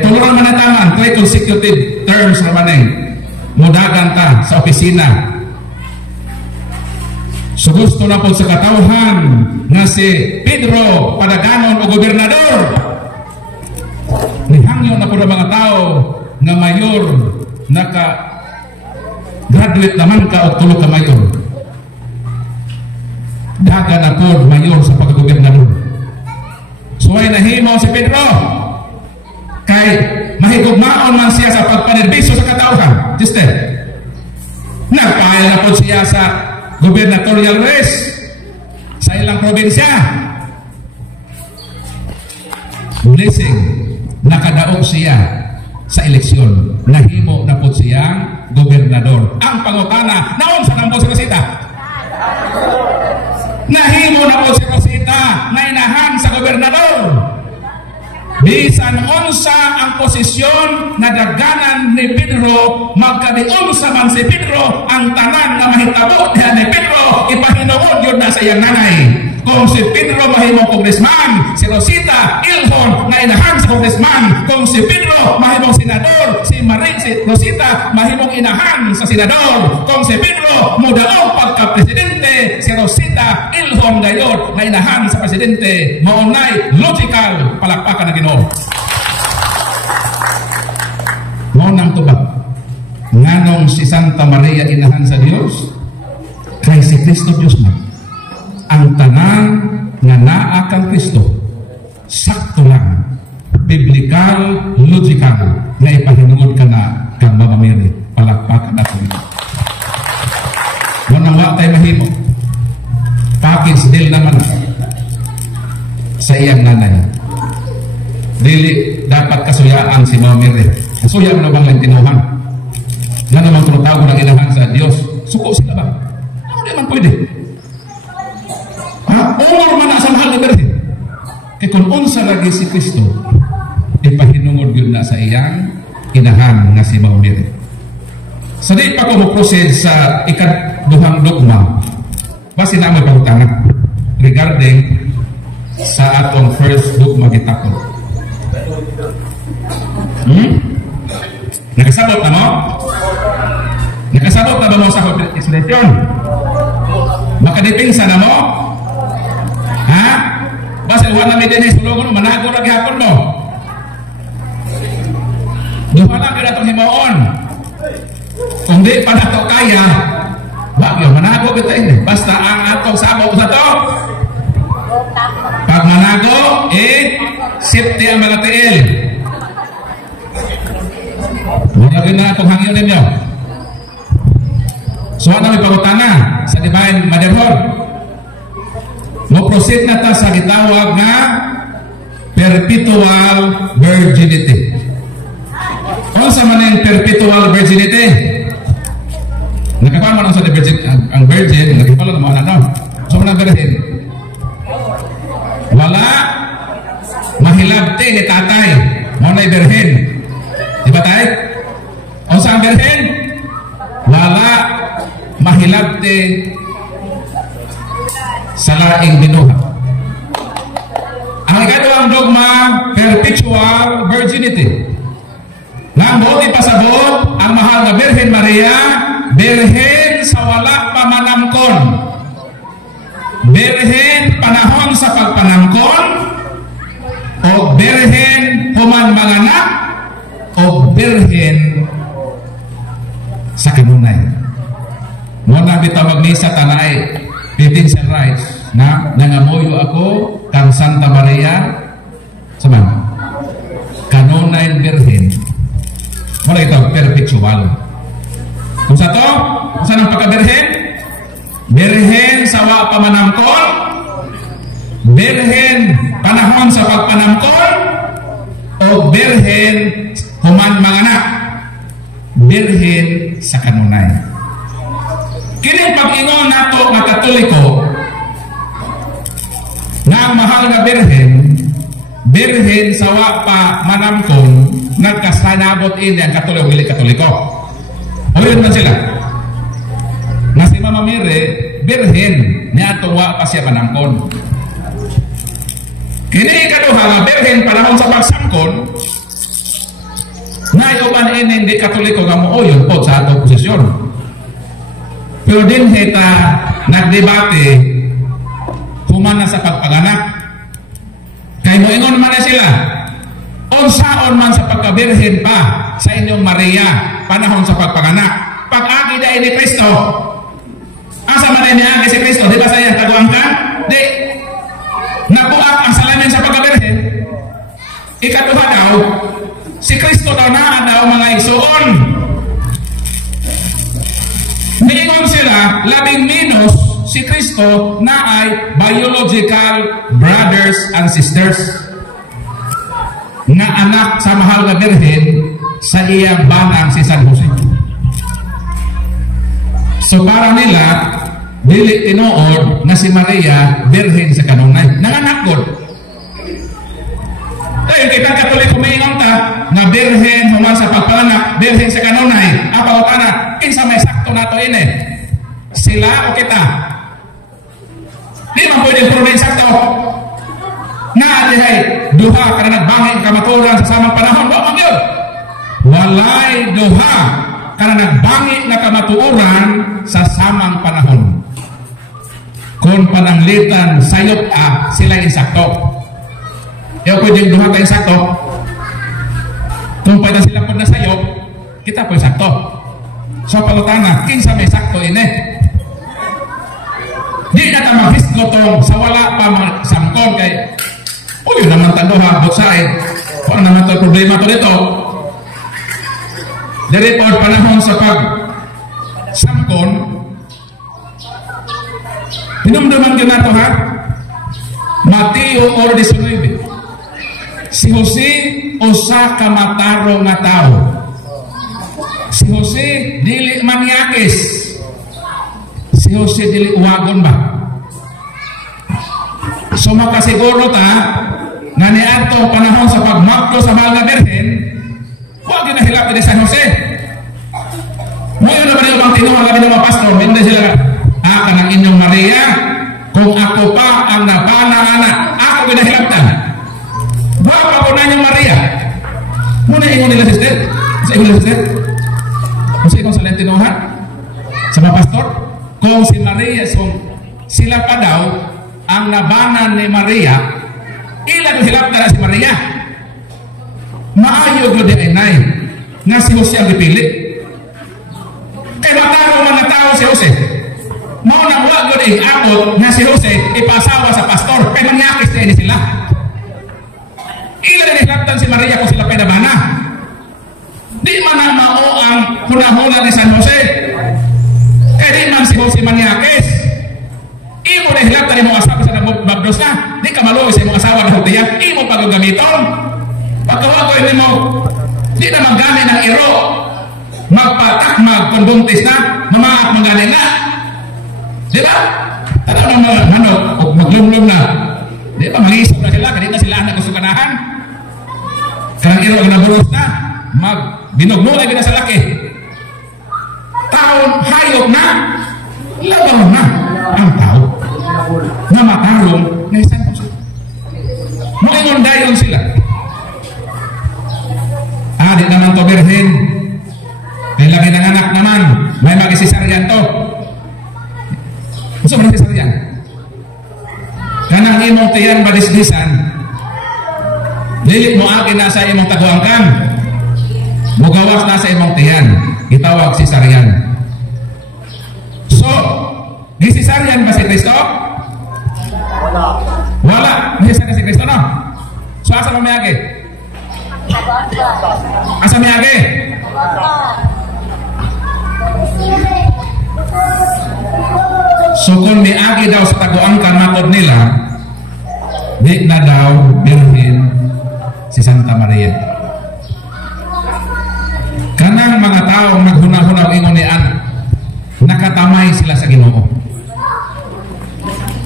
Tuloran man nataman, 3 consecutive terms naman mudagan ta sa opisina. So gusto na po sa katawhan nga si Pedro padaganon o gobernador. Nihangyo na po ng mga tao nga mayor naka-graduate naman ka o tulo ka mayor. Daga na po mayor sa pagkagobernador. So ay nahimo si Pedro kay mahigugmaon man siya sa pagpanerbiso sa katawhan. Just nagpahal na po siya sa gubernatorial race sa ilang probinsya. Blessing, nakadaog siya sa eleksyon. Nahimo na po siyang gobernador. Ang pangutana, naon sa nampo si Rosita? Nahimo na po si Rosita na inahan sa gobernador. Bisan unsa ang posisyon na daganan ni Pedro, magkadiunsa man si Pedro, ang tanan na mahitabo diha ni Pedro, ipahinuod yun na sa iyang nanay. Kung si Pedro mahimong congressman, si Rosita Ilhon na inahan sa congressman. Kung si Pedro mahimong senador, si Rosita mahimong inahan sa senador. Kung si Pedro mudaog pagka-presidente, si Rosita Ilhon gayon na inahan sa presidente. Maunay logical, palakpakan na Ginoo. Maunang tubag, nganong si Santa Maria inahan sa Dios, kay si Kristo Dios man. Ang tanan nga naa kang Kristo, sakto lang, biblical, logical, nga ipahinungod ka na kang Mama Mary. Palakpakan na ito. Wanang wa tayo mahimo. Package deal naman sa iyang nanay. Dili dapat kasuyaan si Mama Mary. Kasuya mo na bang lantinuhan? Nga naman trutago ng inahan sa Diyos. Suko sila ba? Ano di man pwede? Umar man sa mahal na Birhen. Kaya kung unsa lagi si Kristo, ipahinungod yun na sa iyang inahan nga si Mama Mary. So di pa ko mag-proceed sa ikaduhang dogma, base na may pahutangan regarding sa atong first dogma gitakon. Nakasabot na mo? Nakasabot na ba mo sa expression? Makadipinsa na mo? Ha? Basta wala may dinis sulungon, manago na gihapon mo. Duha lang ka na itong himaon. Kung di pa na ito kaya, bagyo, manago kita ini. Basta ang atong sabot sa to. Pag manago, safety ang mga tiil. Wala rin na itong hangin ninyo. So ano may pagutana sa Divine Motherhood? Mo-proceed na ta sa gitawag na perpetual virginity. Ano sa man yung perpetual virginity? Nakapama na sa ang virgin, nakipala naman ano. So man ang virgin. Wala mahilabte ni tatay. Mo na virgin. Di ba tayo? O sa ang virgin? Wala mahilabte sa laing binuha. Ang ikaduhang dogma, perpetual virginity. Nga buti pasabot ang mahal na Birhen Maria, Birhen sa wala pa manamkon. Birhen panahon sa pagpanamkon, o Birhen human manganak, o Birhen sa kanunay. Muna bitaw magmisa tanay, pitin sa rice na nangamoyo ako kang Santa Maria saman kanunay Birhen. Muna ito perpetual. Kung sa to, kung saan ang pagka-Birhen? Birhen sa wa pamanamkon, Birhen panahon sa pagpanamkon, o Birhen human manganak, Birhen sa kanunay. Kining pag-ingon nato nga Katoliko na mahal na Birhen, Birhen sa wa pa manamkon, nagkasanabot ini ang Katoliko, wili Katoliko. O yun man sila. Na si Mama Mary, Birhen, niya atong wa pa siya manamkon. Kini ikaduha nga Birhen panahon sa pagsangkon, na iuban ini hindi Katoliko nga mo yun po sa atong posisyon. Pero din hita nagdebate human na sa pagpanganak. Kaya mo ingon man na sila, unsaon man sa pagkabirhen pa sa inyong Maria panahon sa pagpanganak. Pag-agi na ni Kristo, asa man na niya si Kristo, di ba sa iyang kaguangkan? Di. Nabuak ang salamin sa pagkabirhen. Ikaduha daw, si Kristo daw na daw mga igsuon. Niingon sila, kanila, labing minus si Kristo na ay biological brothers and sisters nga anak sa mahal na Birhen sa iyang banang si San Jose. So para nila, dili tinuod na si Maria Birhen sa kanunay. Nanganak god. Kaya kita Katoliko maingon ta na Birhen human sa pagpanganak, Birhen sa kanunay. Apa utana? Kinsa may sakto nato ini? Sila o kita? Di man pwede puro sakto. Na dihay duha ka na nagbangin kamaturan sa samang panahon. Wa man yun. Walay duha ka na nagbangin na kamatuoran sa samang panahon. Kung pananglitan sayop sila insakto. Kaya pwedeng duha ka insakto. Kung pwede sila po na sayop, kita po insakto. So palutana, kinsa may sakto ini. Di na ka maghisgo tong sa wala pa samkon kay yun naman tanduha, both side. Kung naman ito problema to dito. Dari po panahon sa pag-samkon, pinumduman ka na ito ha? Mateo 19. Si Jose usa ka mataro nga tao. Si Jose dili maniakis. Si Jose dili uwagon ba? So makasiguro ta nga niadto panahon sa pagmakto sa mahal na Birhen, huwag ginahilap din San Jose. Ngayon naman yung mga tinuha kami ng mga pastor, hindi sila kanang inyong Maria, kung ako pa ang napana anak, ako ginahilaptan. Bapa ko na inyong Maria. Muna ingon nila sister, sa ingon nila sister, kung sa ingon sa lentinuhan, sa mga pastor, kung si Maria, sila pa daw, ang nabanan ni Maria, ilang hilap na si Maria. Maayo ko di inay nga si Jose ang dipili. Kaya mataro mga tao si Jose. Maunang wag ko di abot nga si Jose ipasawa sa pastor. Kaya manyakis na ini sila. Ilang hilaptan si Maria kung sila pinabana. Di man na mao ang hunahula ni San Jose. Kaya di man si Jose manyakis. Imo na hilaptan mo asawa sa nababdos na. Di ka maluwi sa imong asawa na hutiya. Imo pagagamiton. Pagkawag ko hindi mo, di na maggamit ng iro. Magpatakmag kung buntis na, mamaak magaling na. Di ba? Tanaw ng mga manok, o maglumlum na. Di ba? Mag-iisip na sila, kanina sila na gusto kanahan. Karang iro ang naburos na, binugmulay ka na sa laki. Taon, hayop na, labaw na ang tao. Na matarong na isang puso. Makingon dayon sila. Di naman to Birhen. Kailangan ng anak naman. May mag-isisaryan to. Gusto mo na sisaryan? Kanang imong tiyan badisdisan. Dili mo akin na sa imong taguangkan. Mugawas na sa imong tiyan. Itawag sisaryan. So, gisisaryan ba si Kristo? Wala. Gisisaryan si Kristo, no? So, asa mamayagi? Asa miyagi? So kung miyagi daw sa taguangkan matod nila, di na daw Birhen si Santa Maria. Kanang mga taong naghuna-hunaw ingon ni Ana, nakatamay sila sa Ginoo.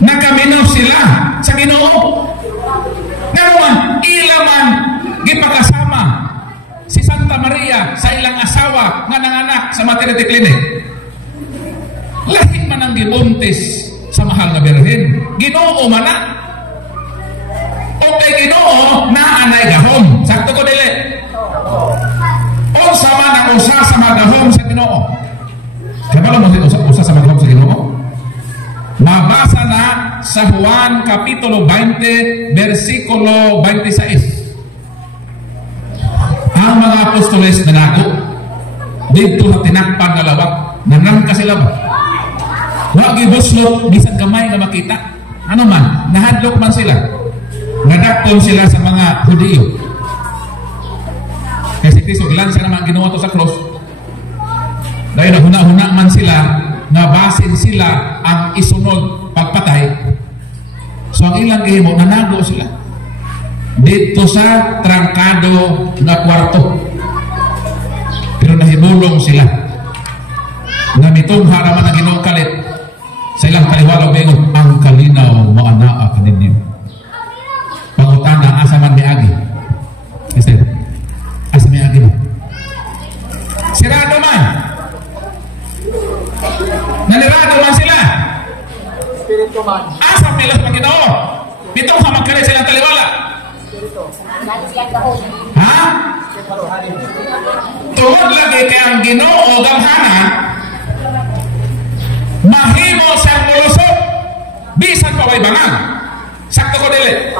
Nakaminos sila sa Ginoo. Naman, ilaman gipakasama si Santa Maria sa ilang asawa nga nanganak sa maternity clinic. Lahi man ang gibuntis sa mahal na Birhen. Ginoo man na. O kay Ginoo na anay gahom. Sakto ko dili. Unsa man ang usa sa mga gahom sa Ginoo. Kaya ba mo usa sa mga gahom sa Ginoo? Mabasa na sa Juan Kapitulo 20 versikulo 26. Ang mga apostoles na nako dito na tinakpan nga lawak nanangka sila ba? Wag ibuslot bisan gamay nga makita. Ano man, nahadlok man sila. Nadakton sila sa mga Hudiyo. Kasi Kristo gilansa naman ginawa to sa cross. Dahil na huna-huna man sila nga basin sila ang isunod pagpatay. So ang ilang gihimo, nanago sila dito sa trangkado na kwarto. Pero nahimulong sila nga mitungha raman ang Ginoong kalit sa ilang kaliwalog bengon, ang kalinaw mo anaa kaninyo. Pangutana, asa man miagi? Mister, asa miagi mo? Sirado man. Nanirado man sila. Espiritu man. Asa pilas pang Ginoo? Mitungha magkalit sa ilang kaliwala. Ha? Tungod lagi kay ang Ginoo gamhanan, mahimo siyang mulusot bisan pa way bangag. Sakto ko dili.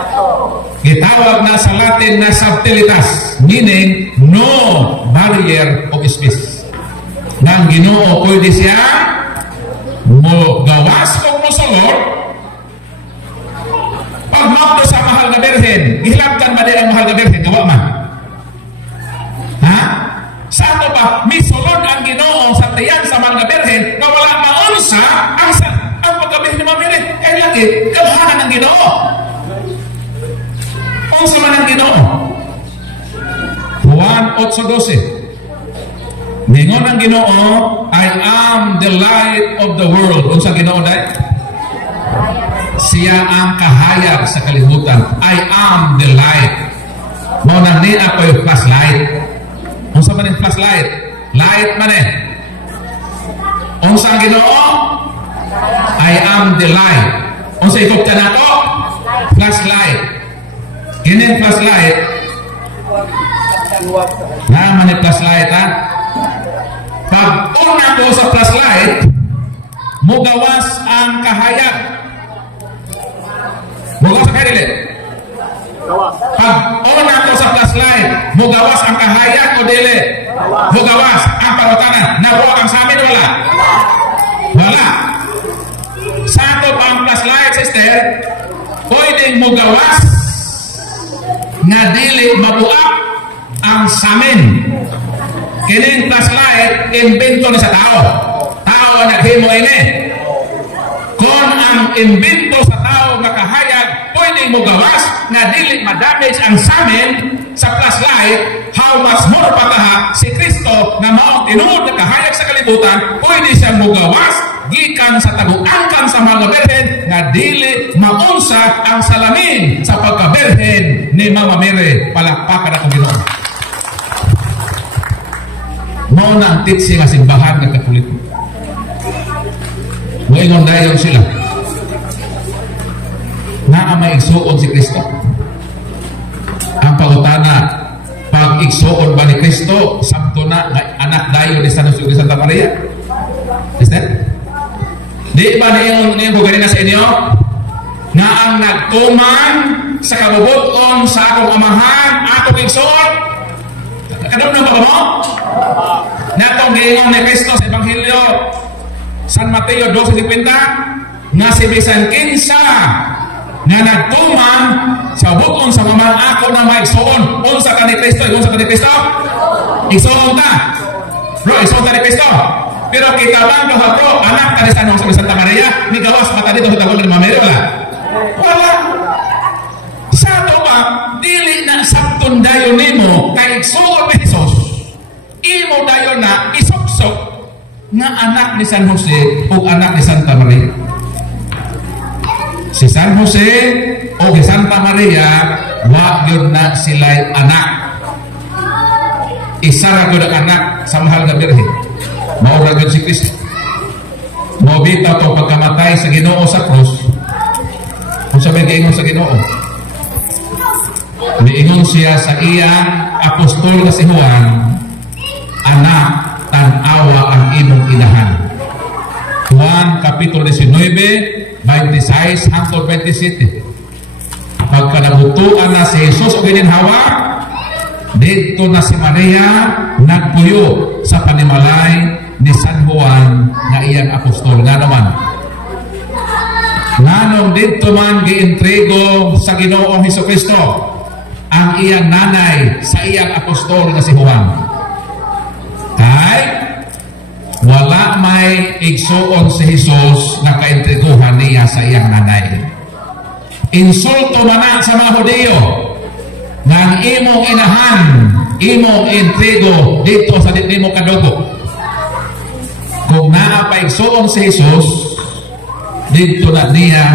Gitawag na sa Latin na subtilitas, meaning no barrier of space. Nang Ginoo pwede siya mo gawas kung musulod. Pag mabdo sa mahal na Birhen, ihilabtan ba din ang mahal na Birhen? Gawa man. Ha? Sa ato pa, misulod ang Ginoo sa tiyan sa mahal na Birhen na wala maunsa ang pagkabirhen ni Mamirin. Kaya lagi, kalhanan ng Ginoo. Unsa man ang Ginoo? Juan 8:12. Ningon ang Ginoo, I am the light of the world. Unsa Ginoo dai? Siya ang kahayag sa kalibutan. I am the light. Mao nang ni ako'y flashlight. Unsa man ang flashlight? Light man eh. Unsa ang Ginoo? I am the light. Unsa ikop nato? Flashlight. Kini flashlight. Man ni flashlight ha? Pag una ko sa flashlight, mugawas ang kahayag. Mugawas ang kahayag. Pag una ko sa flashlight, mugawas ang kahayag o dili? Mugawas ang parutanan. Nabuwag ang sa amin, wala? Wala. Sa ato pa ang flashlight, sister, pwedeng mugawas nga dili mabuak ang samin. Kining flashlight, imbento ni sa tao. Tao ang naghimo ini. Kung ang imbento sa tao nga kahayag, pwedeng mo gawas nga dili madamage ang samin sa flashlight, how much more pataha si Kristo na maong tinuod na kahayag sa kalibutan, pwede siyang mo gawas gikan sa taguangkan sa mga berhen nga dili maunsa ang salamin sa pagkaberhen ni Mama Mary. Palakpakan ako Ginoo. Mao na ang teaching nga simbahan ng Katoliko. Moingon dayon sila na may igsuon si Kristo. Ang pangutana, pag igsuon ba ni Kristo, sabto na anak dayon ni San Jose de Santa Maria? Mister? Di ba niyon bugarin na sa inyo? Nga ang nagtuman sa kabubuton sa akong amahan, akong igsuon? Kadam na ba mo? Natong giingon ni Kristo sa Ebanghelyo San Mateo 12:50 nga si bisan kinsa nga nagtuman sa bukon sa mamang ako na maigsuon. Unsa ka ni Kristo? Unsa ka ni Kristo? Igsuon ta. Bro, igsuon ta ni Kristo. Pero kita ba bro, anak ka ni San Jose de Santa Maria, ni gawas mata dito sa tawag ni Mama Mary, wala? Wala. Sa to ba, dili na sabton dayon nimo kay igsuon ni Jesus. Imo dayon na isok-sok nga anak ni San Jose o anak ni Santa Maria. Si San Jose o si Santa Maria, wa yun na sila'y anak. Isa ra gyud ang anak sa mahal nga Birhen. Mao ra gyud si Kristo. Mao bitaw to pagkamatay sa Ginoo sa krus. Kung sabi giingon sa Ginoo, niingon siya sa iyang apostol nga si Juan, anak, tan-awa ang imong inahan. Juan Kapitulo 19, 26 hangtod 27. Pagka nabutuan na si Jesus o gininhawa, dito na si Maria nagpuyo sa panimalay ni San Juan nga iyang apostol. Nga naman, nganong dito man giintrigo sa Ginoong Hesukristo ang iyang nanay sa iyang apostol nga si Juan. Kay wala may igsuon si Jesus na kaintriguhan niya sa iyang nanay. Insulto man sa mga Hudiyo na ang imong inahan, imong intrigo dito sa di mo kadugo. Kung naapaigsuon si Jesus, dito na niya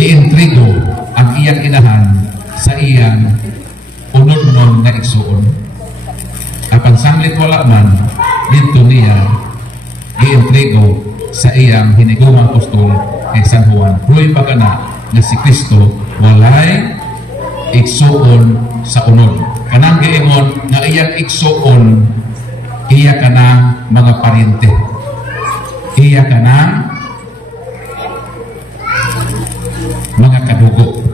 iintrigo ang iyang inahan sa iyang unod-unod na igsuon. Apan sanglit wala man, dito niya iintrigo sa iyang hinigumang apostol kay San Juan. Ruy pa ka na si Kristo walay igsuon sa unod. Kanang giingon nga iyang igsuon, iya ka ng mga paryente, iya ka ng mga kadugo,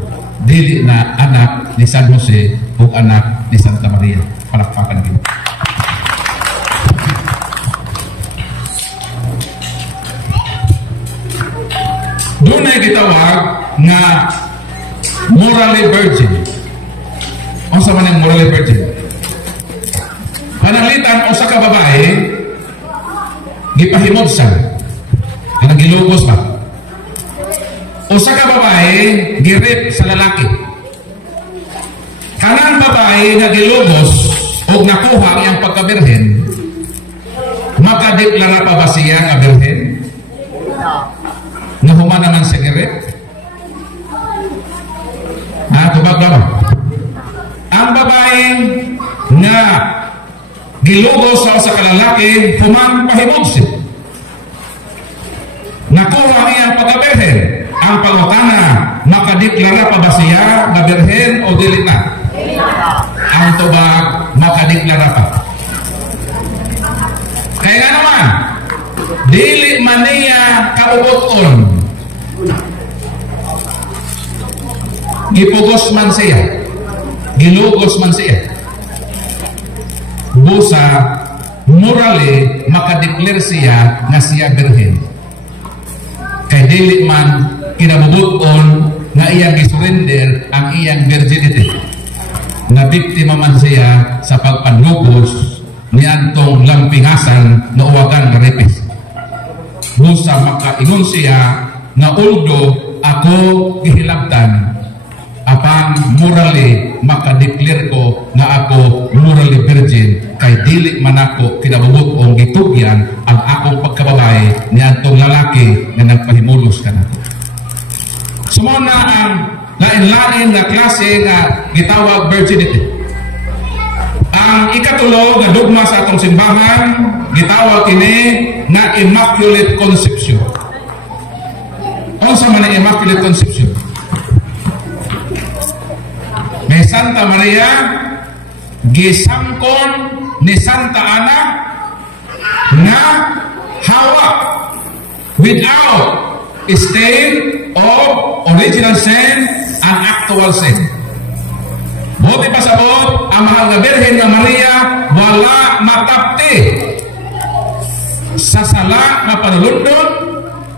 dili na anak ni San Jose o anak ni Santa Maria. Palakpakan din. Doon ay gitawag nga morally virgin. O sa man ang morally virgin? Pananglitan o sa kababae, gipahimod sa kanang gilugos ba? O sa kababae, girip sa lalaki. Kanang babae nga gilugos o nakuha iyang pagkabirhen, makadeklara pa ba siya nga birhen? Nahuman naman sa girip? Tubag ba? Ang babae nga gilugos sa kalalaki, human pahimod siya. Nakuha iyang pagkabirhen. Ang pangutana, makadeklara pa ba siya na birhen o dili na? Ang tubag, makadeklara pa. Kaya nga naman, dili man niya kaubuton. Gipugos man siya. Gilugos man siya. Busa, morally, makadeklar siya na siya birhen. Kaya dili man kinabubuton na iyang isurrender ang iyang virginity. Na biktima man siya sa pagpanlugos niyantong lampingasan na uwagan na repis. Busa makaingon siya na uldo ako gihilabtan apang morally makadeklar ko na ako morally virgin kay dili man ako kinabubuton gitugyan ang akong pagkababae niyantong lalaki na nagpahimulos ka na. Sumuna ang lain-lain na klase na gitawag virginity. Ang ikatulo na dugma sa atong simbahan gitawag kini na Immaculate Conception. Unsa man ang Immaculate Conception? May Santa Maria gisangkon ni Santa Ana na hawa without stain of original sin and actual sin. Buti pa sabot, ang mahal na Birhen na Maria wala matapti sa sala na panulundon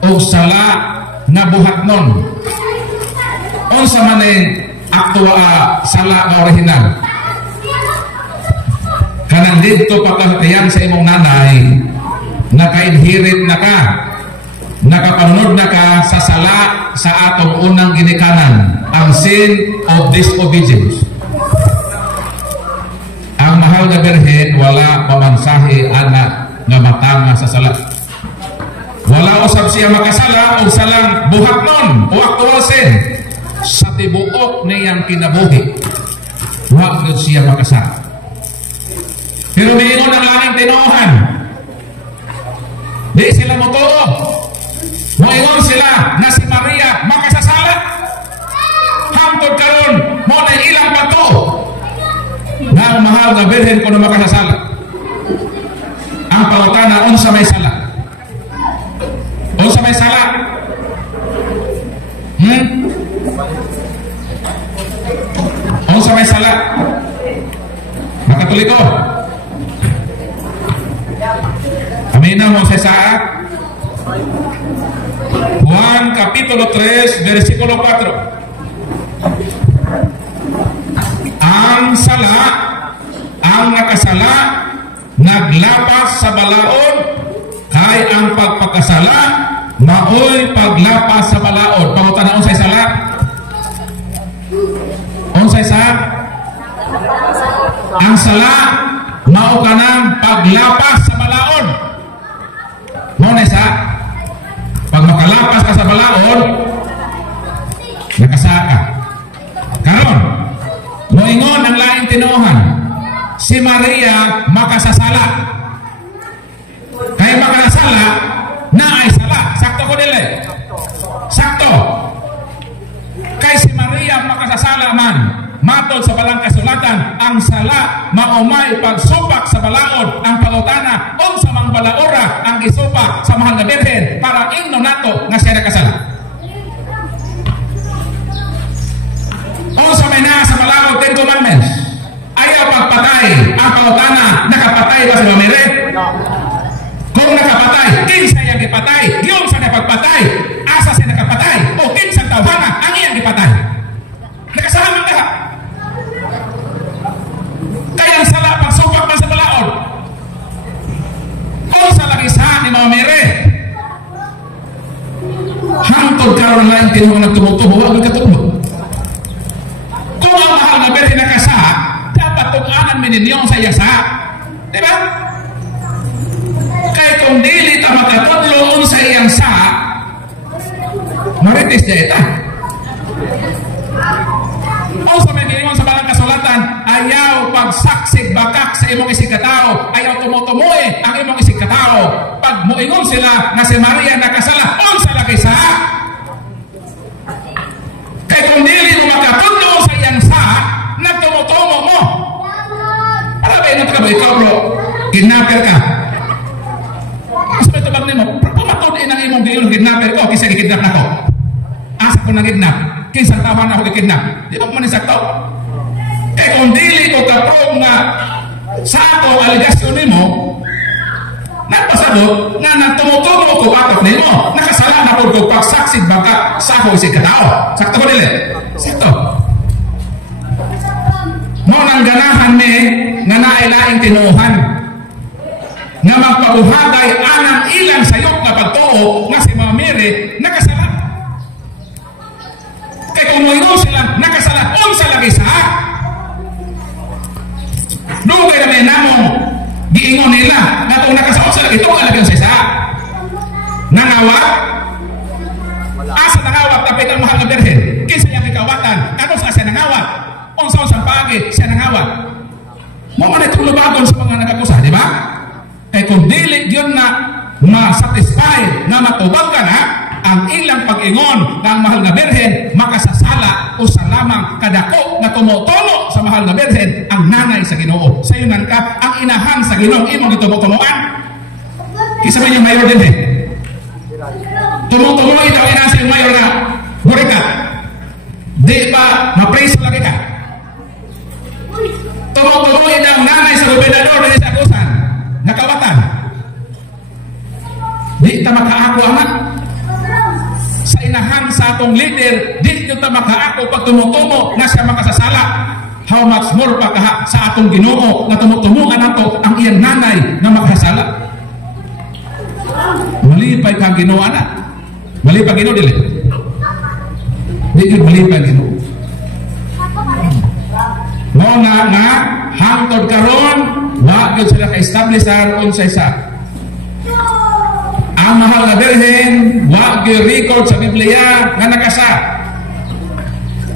o sala na buhatnon. Unsa man ang sala na original. Kanang dito pagkakatayan sa imong nanay, naka-inherit na ka, nakapanunod na ka sa sala sa atong unang ginikanan, ang sin of disobedience. Ang mahal na Birhen wala pamansahe anak nga matanga sa sala. Wala usab siya makasala o salang buhatnon o actual sin. Sa tibuok niyang kinabuhi, huwag doon siya makasala. Pero niingon ang langing tinuhan, di sila motoo. Moingon sila na si Maria makasasala. Hangtod karon mo na ilang bato na ang mahal na Birhen ko na makasasala. Ang pangutana, unsa may sala? Unsa may sala? Unsa may sala? Makatuloy ko. Amina mo sa Isaac. Juan Kapitulo 3, versikulo 4. Ang sala, ang nakasala, naglapas sa balaod kay ang pagpakasala maoy paglapas sa balaod. Pangutan na unsay sala? Unsay sa? Ang sala mao kanang paglapas sa balaod. Mo na sa pag makalapas ka sa balaod, nakasaka. Karon, moingon ang laing tinuohan, si Maria makasasala. Kaya makasasala, na ay sala. Sakto ko nila. Sakto. Kaya si Maria makasasala man, matod sa balang kasulatan, ang sala maumay pagsupak sa balaod. Ang pangutana, unsa mang balaora ang gisupak sa mahal na Birhen para ingno nato nga siya nakasala. Unsa may naa sa balaod 10 commandments? Ayaw pagpatay. Ang pangutana, nakapatay ba si Mamire? Kung nakapatay, kinsa yang ipatay? Giyon sa nakapatay, asa siya nakapatay? O kinsa tawhana ang iyang ipatay? Nakasalaman ka. Kaya ang sala pagsupak man sa balaod. Kung sa lagi sa ni Mama Mary, hangtod karon lang tinuong nagtumutubo, huwag katulog. Kung ang mahal na Birhen nakasa, dapat tug-anan mininyong sa yasa. Diba? Kaya kung dili ta makatudlo sa iyang sa, marites niya ita. O sa may giningon sa balang kasulatan, ayaw pagsaksig bakak sa imong isig katao, ayaw tumutumoy ang imong isig katao. Pag muingon sila na si Maria nakasala, unsa lagi sa? Kaya kung dili mo makatudlo sa iyang sa, nagtumutumo mo. Para ba inot ka ba ikaw bro? Kidnapper ka. Mas may tubag nimo, pumatod ang imong giyon kidnapper ko, kisa gikidnap na ko. Asa ko nang-kidnap? Kinsa tawan ako gikidnap? Di ba man sakto? Eh kung dili ko kaprong nga sa ako aligasyon nimo, nagpasabot nga natumutumo ko batok nimo, nakasala na po ko pagsaksid baka sa ako isig katao. Sakto ko dili? Sakto. Mo nang ganahan ni nga nailaing tinuohan nga magpabuhatay anang ilang sayop na pagtuo nga si Mama Mary nakasala. Kaya kung moingon sila nakasala, unsa lagi sa? Nung kaya may namong giingon nila na kung nakasala, unsa lagi ito kalagyan sa isa? Nangawat? Asa nangawat tapit ang mahal na Birhen? Kinsa niyang ikawatan? Ano sa siya nangawat? Unsa-unsang pagi siya nangawat? Mo man itong lubagon sa mga nagakusa, di ba? Kaya kung dili yun na ma-satisfy na matubag ka na ang ilang pag-ingon ng mahal na Birhen, makasasala o sa lamang kadako na tumutulo sa mahal na Birhen ang nanay sa Ginoo. Sa iyo ka, ang inahan sa Ginoo, imong gitumutumoan. Kisa man yung mayor din eh. Tumutumoy daw inahan sa yung mayor na burikat. Di ba ma-praise lagi ka? Tumutumoy daw nanay sa gobernador na sa akusan. Nakawatan. Di ta makaako anak. Sa inahan sa atong leader, di ta makaako pag tumutumo na siya makasasala. How much more pa kaha sa atong Ginoo na tumutumungan nato ang iyang nanay na makasasala. Malipay ka Ginoo anak. Malipay Ginoo dili. Di malipay Ginoo. Mo nga hangtod karon wa gyud sila ka-establish unsay sa ang mahal na Birhen wa gyud record sa Biblia nga nakasa.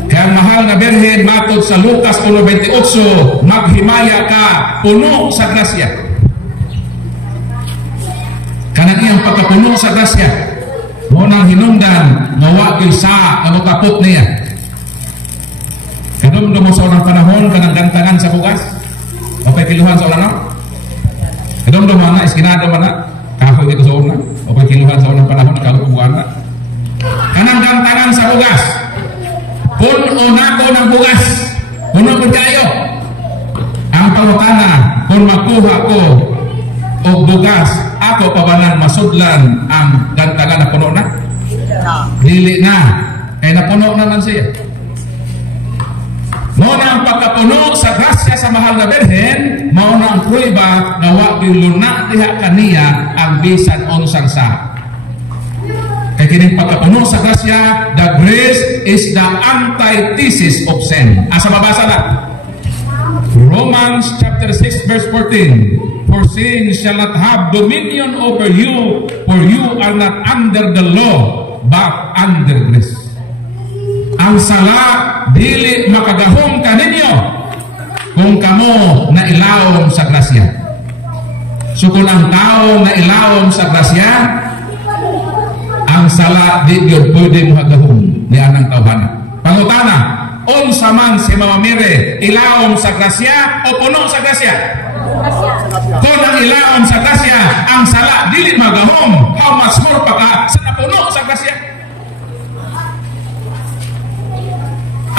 Kaya mahal na Birhen matod sa Lucas 1:28 maghimaya ka puno sa grasya. Kanang iyang pagkapuno sa grasya mo nang hinungdan nga wa gyud sa ang kaput niya. Kadumdum mo sa unang panahon kanang gantangan sa bugas. Okay, kiluhan sa ulang, no? Kadumdum mo na, iskinado mo na. Kahoy dito sa ulang. Okay, kiluhan sa unang panahon, nakalupuan na. Kanang gantangan sa bugas. Puno na ko ng bugas. Puno ko kayo. Ang pangutana, kung makuha ko o bugas, ako pabalang masudlan ang gantangan na puno na? Dili na. Kaya napuno naman siya. Mao na ang pagkapuno sa grasya sa mahal na Birhen, mao na ang prueba na wa luna diha kaniya ang bisan unsang sa. Kay kining pagkapuno sa grasya, the grace is the antithesis of sin. Asa mabasa na? Romans chapter 6 verse 14. For sin shall not have dominion over you, for you are not under the law, but under grace. Ang sala dili makagahom kaninyo kung kamo nailawom sa grasya. So kung ang tao nailawom sa grasya, ang sala di gyud pwede mo hagahom ni anang tawhana. Pangutana, unsa man si Mama Mire, ilawom sa grasya o puno sa grasya? Kung ang ilawom sa grasya, ang sala dili magahom, how much more pa ka sa napuno sa grasya?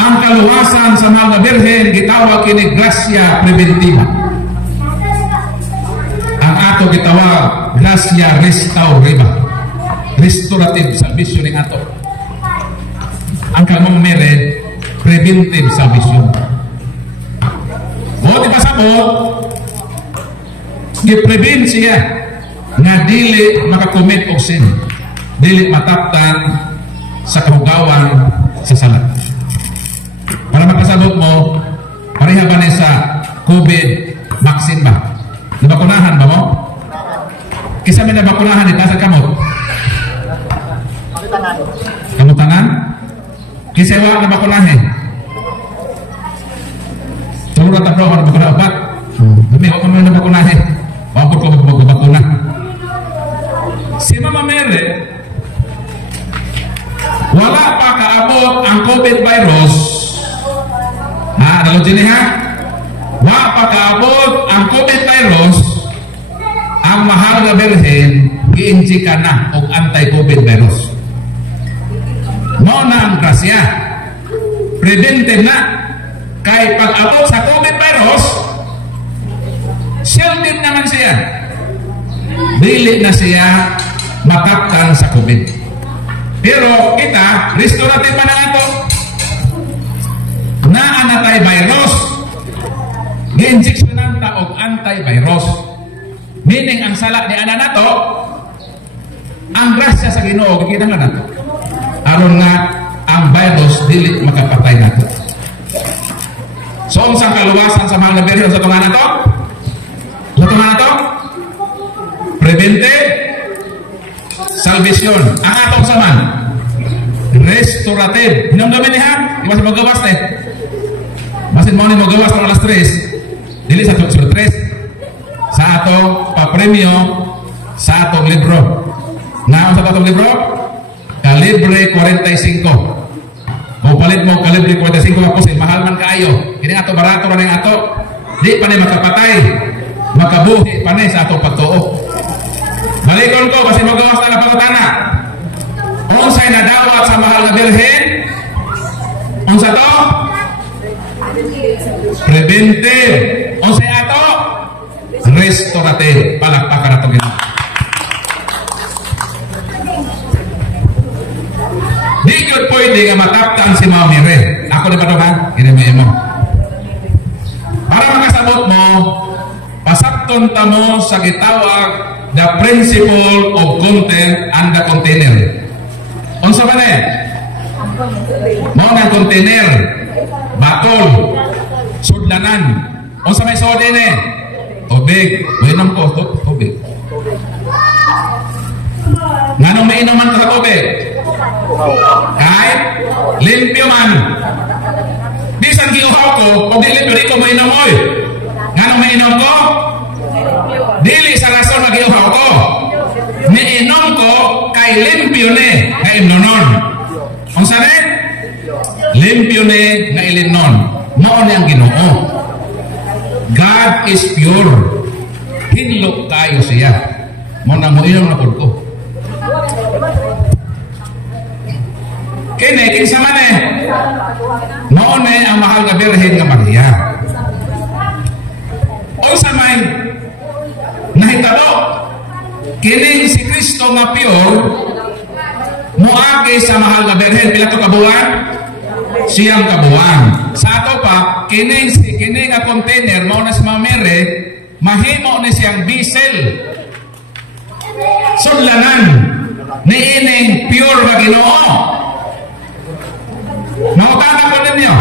Ang kaluwasan sa mahal na Birhen gitawag kini grasya preventiva. Ang ato gitawag grasya restaurativa. Restorative salvation ng ato. Ang Mama Mire preventive salvation. O di ba sabot? Gi-prevent siya nga dili makakomit og sin, dili mataptan sa kahugawan sa sala. Para makasabot mo, pareha ba sa COVID vaccine ba? Nabakunahan ba mo? Kisa may nabakunahan ita sa kamot? Kamutanan? Kisa wa nabakunahin? Tulog na tablo, nabakunahan ba? Dumi, huwag mo nabakunahin. Wapot ko magbakuna. Si Mama Mire, wala pa kaabot ang COVID virus. Nalogin niya, wala pa kaabot ang COVID virus, ang mahal na Birhen, giinji ka na o anti-COVID virus. Mo na ang grasya. Preventive na. Kay pag-abot sa COVID virus, shield din naman siya. Dili na siya makaptan sa COVID. Pero kita, restorative pa na ito. Na anti-virus. Gi-injection ta og anti-virus. Meaning ang sala ni ana nato, ang grasya sa Ginoo gikita na nato. Aron nga ang virus dili makapatay nato. So unsang kaluwasan sa mahal na Birhen sa tunga nato? Sa tunga nato? Preventive salvation. Ang atong saman restorative. Hinamdamin niya, iwasin mo gawas eh. Masin mo ni mo gawas ng alas 3. Dili sa 3 sa atong papremyo sa atong libro. Naon sa atong libro? Kalibre 45. Kung palit mo kalibre 45 kapos, mahal man kaayo. Kini ato barato ra ning ato. Di pa ni makapatay. Makabuhi pa ni sa atong pagtuo. Balikon ko kasi magawas na pangutana. Unsay nadawat sa mahal na Birhen? Unsa to? Preventive. Unsay ato? Restorative. Palakpakan ato Ginoo. Di gyud pwede nga mataptan si Mama Mire. Ako di ba to ha? Kini mo. Para makasabot mo, pasabton ta mo sa gitawag the principle of content and the container. Unsa ba ni? Mao na container, bakol, sudlanan. Unsa may sud ni? Tubig. Mainom ko tubig. Nganong mainom man ka sa tubig? Kahit limpyo man. Bisan giuhaw ko, pag di limpyo di ko mainom oy. Nganong mainom ko? Dili sa rason magiuhaw ko. Niinom ko kay limpyo ni nga imnonon. Ang sari? Limpyo ni nga ilinon. Mao ni ang Ginoo. God is pure. Hinlo tayo siya. Mo na mo inom na pud ko. Kini kinsa man eh. Mao ni ang mahal nga Birhen nga Maria. Unsa may nahitabo kining si Kristo nga pure moagi sa mahal nga Birhen pila to ka buwan? Siyang kabuwan. Sa ato pa kini nga container mao na si Mama Mary mahimo ni siyang bisel sudlanan ni ining pure nga Ginoo. Mautana ko ninyo,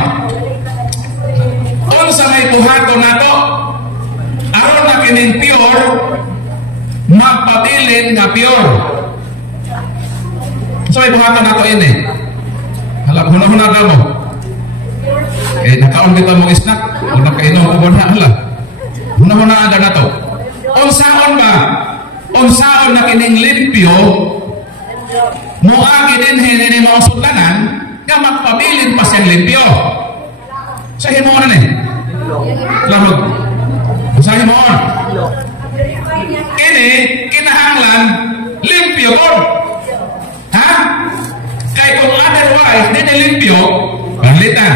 unsa may buhaton nato aron na kining pure magpabilin nga pure. So may buhaton nato ini. Hala, huna-huna na mo. Nakaon kita mong snack, nakainom ko ba na, hala. Huna-huna na nato. Unsaon ba? Unsaon na kining limpyo muagi din hindi mga sudlanan nga magpabilin pa siyang limpyo. Sa himoon ni lamog sa himoon ini kinahanglan limpyo ko, ha? Kaya kung otherwise hindi limpyo palitan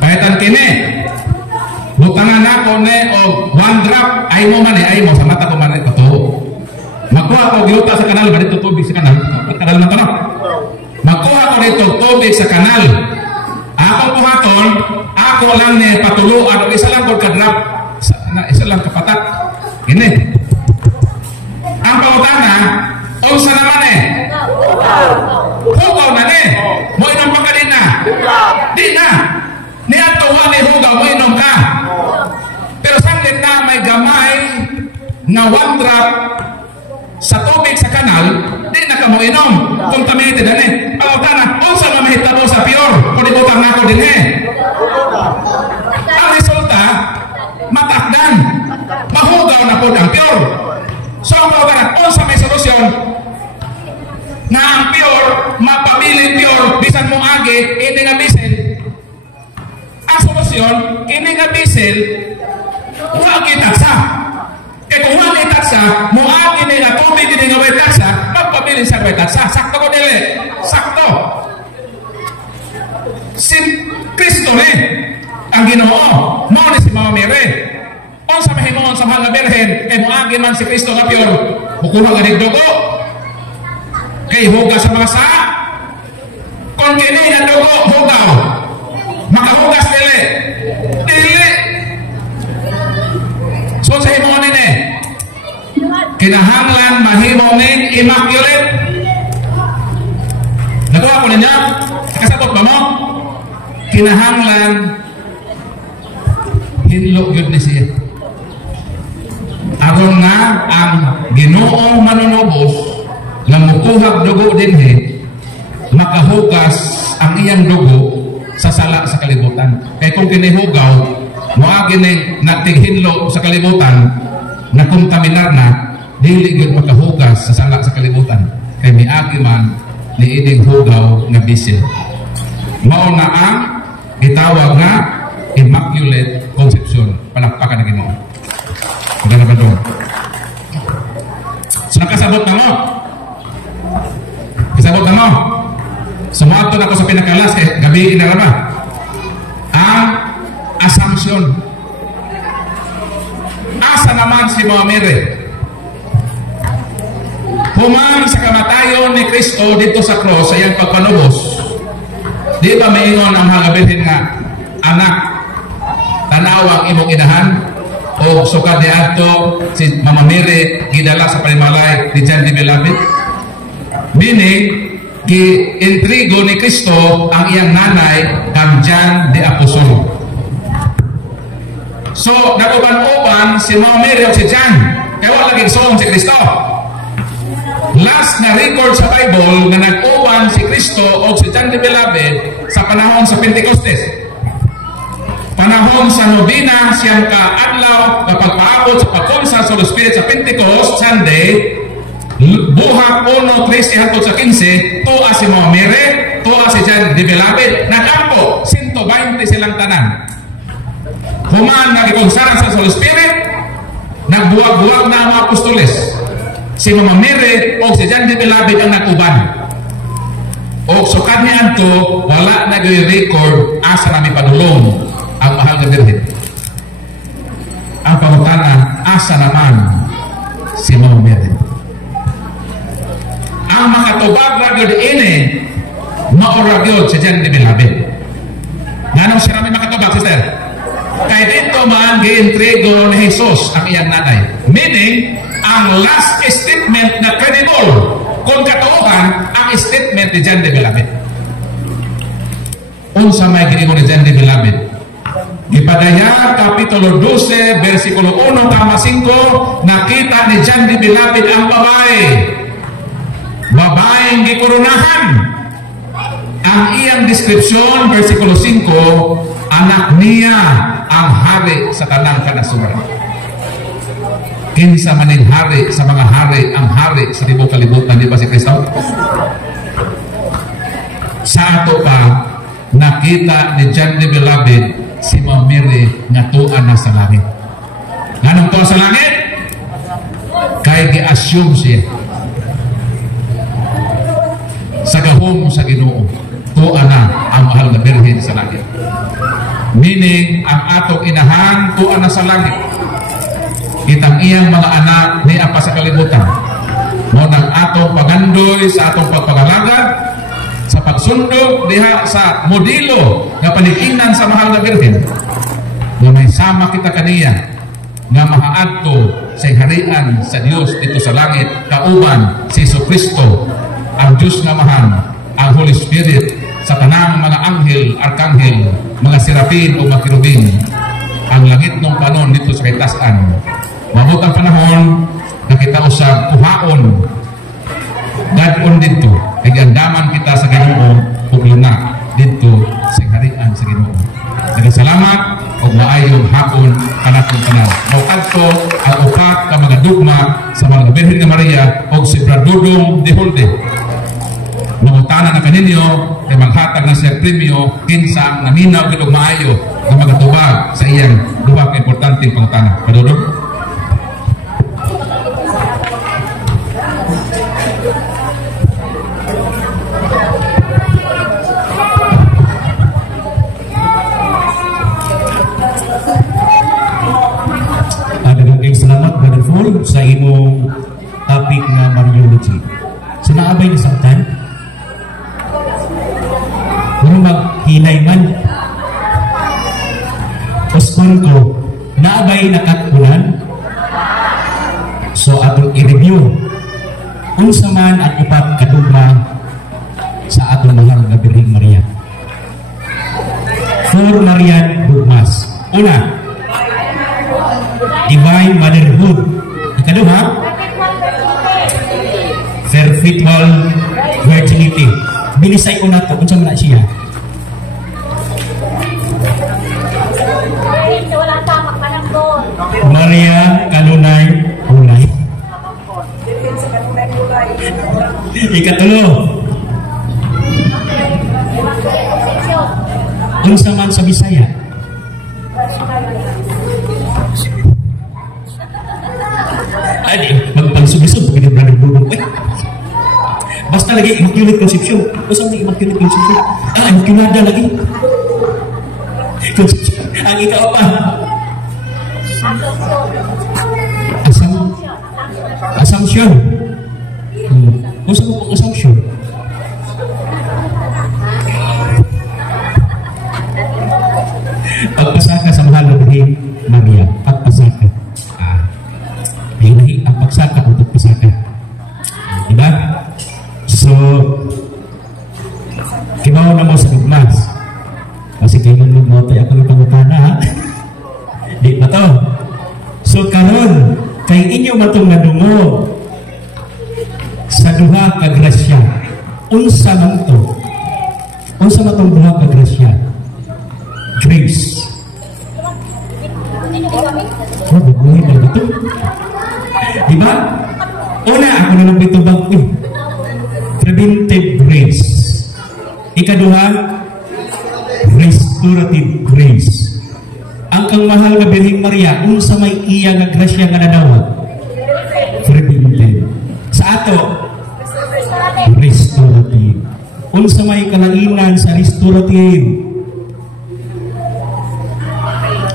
pahitan kini butangan ako ni o one drop ay mo man ay mo sa mata ko man ito magkuha ko giuta sa kanal ba dito tubig sa kanal man to no magkuha ko dito tubig sa kanal ako buhaton ako lang ni patuluan isa lang ko ka-drop isa lang kapatak ini ang pangutana unsa naman hugaw na ni mo inom pa ka din na di na ni ato ni hugaw mo inom ka pero sanglit na may gamay na one drop sa tubig sa kanal di na ka mo inom contaminated na ni pangutana unsa na mahitabo sa pure kung ibutang na ako din ang resulta matakdan mahugaw na po ang pure. So ang pangutana unsa may solusyon na ang pure mapabilin pure bisan mo agi ini nga bisel. Ang solusyon kini nga bisel wa gitaksa kay kung wa gitaksa mo agi ni nga tubig ni nga way taksa magpabilin sa way taksa sakto ko dili sakto si Kristo ang Ginoo mao ni si Mama Mary unsa mahimong sa mga birhen kay mo agi man si Kristo nga pure mukuha nga dugo kay hugas sa mga saa kung kini na dugo hugaw makahugas dili so sa himo nini kinahanglan mahimo ning immaculate nakuha ko ninyo kasabot ba mo kinahanglan hinlo yun ni siya aron nga ang Ginoong manunubos nga mukuhag dugo din makahugas ang iyang dugo sa sala sa kalibutan. Kaya kung kinihugaw moagi ning natinghinlo sa kalibutan na kontaminar na dili gyud makahugas sa sala sa kalibutan kay miagi man ni ining hugaw nga bisin. Mao na ang gitawag nga Immaculate Conception. Palakpakan na Ginoo. Maganda ba doon? So nakasabot na mo. Kasabot na mo. Sumato na ako sa pinakalas kay gabi inarama. Ang Assumption. Asa naman si Mama Mary? Human sa kamatayon ni Kristo dito sa cross sa iyang pagpanubos. Di ba maingon ang mga birhen nga anak tanawang imong inahan o sukad ni adto si Mama Mary gidala sa panimalay ni John the Beloved? Meaning gi-intrigo ni Kristo ang iyang nanay ang John the Apostle. So nakuban-uban si Mama Mary o si John kaya wala gigsoon si Kristo. Last na record sa Bible na nag-uban si Kristo o si John the Beloved sa panahon sa Pentecostes. Panahon sa Novena siyang ka-adlaw kapag paabot sa pagkonsa sa Holy Spirit sa Pentecost Sunday buhak 1:13 hangtod sa 15 tuwa si Mama Mary, tuwa si John the Beloved, nakampo 120 silang tanan. Human nagikonsara sa Holy Spirit, nagbuwag-buwag na ang mga apostoles. Si Mama Mary o si John the Beloved ang nakuban. O sukad niya to wala nag-record asa namin padulong ang mahal na Birhen. Ang pangutana, asa naman si Mama Mary? Ang makatubag ragod ini maura gyud si Jan de Bilabid. Nganong siya namin makatubag, sister? Kay dito man gi-entrego ni Jesus ang iyang nanay. Meaning, ang last statement na credible kung katuohan ang statement ni Jan de Bilabid. Unsa may giingon ni Jan de Bilabid? Ipadaya Kapitulo 12 versikulo 1 kama 5, nakita ni Jan de Bilabid ang babaeng gikurunahan. Ang iyang description versikulo 5, anak niya ang hari sa tanang kanasuran. Kinsa maning hari sa mga hari, ang hari sa libong kalibutan, di ba si Kristo? Sa ato pa nakita ni Jan de Bilabid si Ma'am Mary nga tuan na sa langit. Nganong tuan sa langit? Kay gi-assume siya sa gahom sa Ginoo, tuan na ang mahal na birhen sa langit. Meaning, ang atong inahan tuan na sa langit. Kitang iyang mga anak ni apa sa kalibutan. Mo nang atong pagandoy sa atong pagpagalagad, sa pagsundog diha sa modelo nga paniginan sa mahal na birhen, nga may sama kita kaniya nga mahaadto sa harian sa Dios dito sa langit, kauban si Jesucristo, ang Diyos nga mahal, ang Holy Spirit, sa tanang mga anghel, arkanghel, mga serapin o mga kirubin, ang langit ng panon dito sa kaitasan. Mabot ang panahon na kita usab kuhaon dadon dito, nagandaman kita sa Ginoo ug luna dito sa harian sa Ginoo. Nagasalamat og maayong hapon kanatong tanan. Mauadto ang upat ka mga dugma sa mga Birhen nga Maria og si Bradudong Deholde. Nangutana na kaninyo kay maghatag na siya premyo kinsa ang naminaw gid og maayo nga magatubag sa iyang duha ka importanteng pangutana. Padudong sa imong topic na Mariology. So naabay na saktan? Kung maghilay man, Paskon ko, naabay na katkulan? So atong i-review unsa man ang upat kadugma sa atong mahal nga Birheng Maria. 4 Marian dugmas. Una, Divine Motherhood. Ikaduha, Perpetual Virginity. Binisay ko na ito, kung saan na siya. Maria Kanunay Ulay. Ikatulo, kung saan man sa Bisaya. Adi, magpang-subisod pag brother Bulbong. Basta lagi Immaculate Conception. Basta lagi Immaculate Conception. Ang Immaculada lagi. Conception. Ang ikaw pa. Assumption. Kung saan mo pong assumption? Pagpasaka sa mahal na Birheng Maria. Pagpasaka. Hinahi ang pagsaka o pagpasaka. Diba? So, kibaw na mo sa dugmas. Kasi kayo mo tayo ako ng pangutana, ha? Di ba to? So, karon kay inyo matong nadungo sa duha ka grasya. Unsa man to? Unsa man tong duha ka grasya? Grace. Oh, buhay na ito. Diba? Una, ako na lang bitubag ko. Preventive grace. Ikaduha, restorative grace. Ang kang mahal nga Birheng Maria, kung sa may iya nga grasya nga nadawat, preventive. Sa ato, restorative. Kung sa may kalainan sa restorative,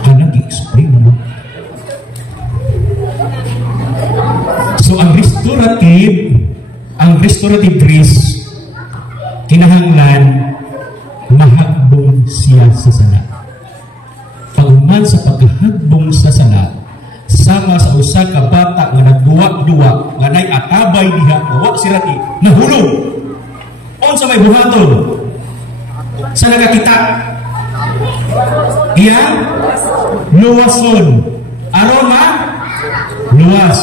nag-explain mo. So ang restorative grace, kinahanglan mahagbong siya sa sala. Paghuman sa paghagbong sa sala, sama sa usa ka bata nga nagduwa-duwa nga nay atabay diha wa sirati nahulog. Unsa may buhaton? Sa nakakita? Iya luwason. Aroma luwas.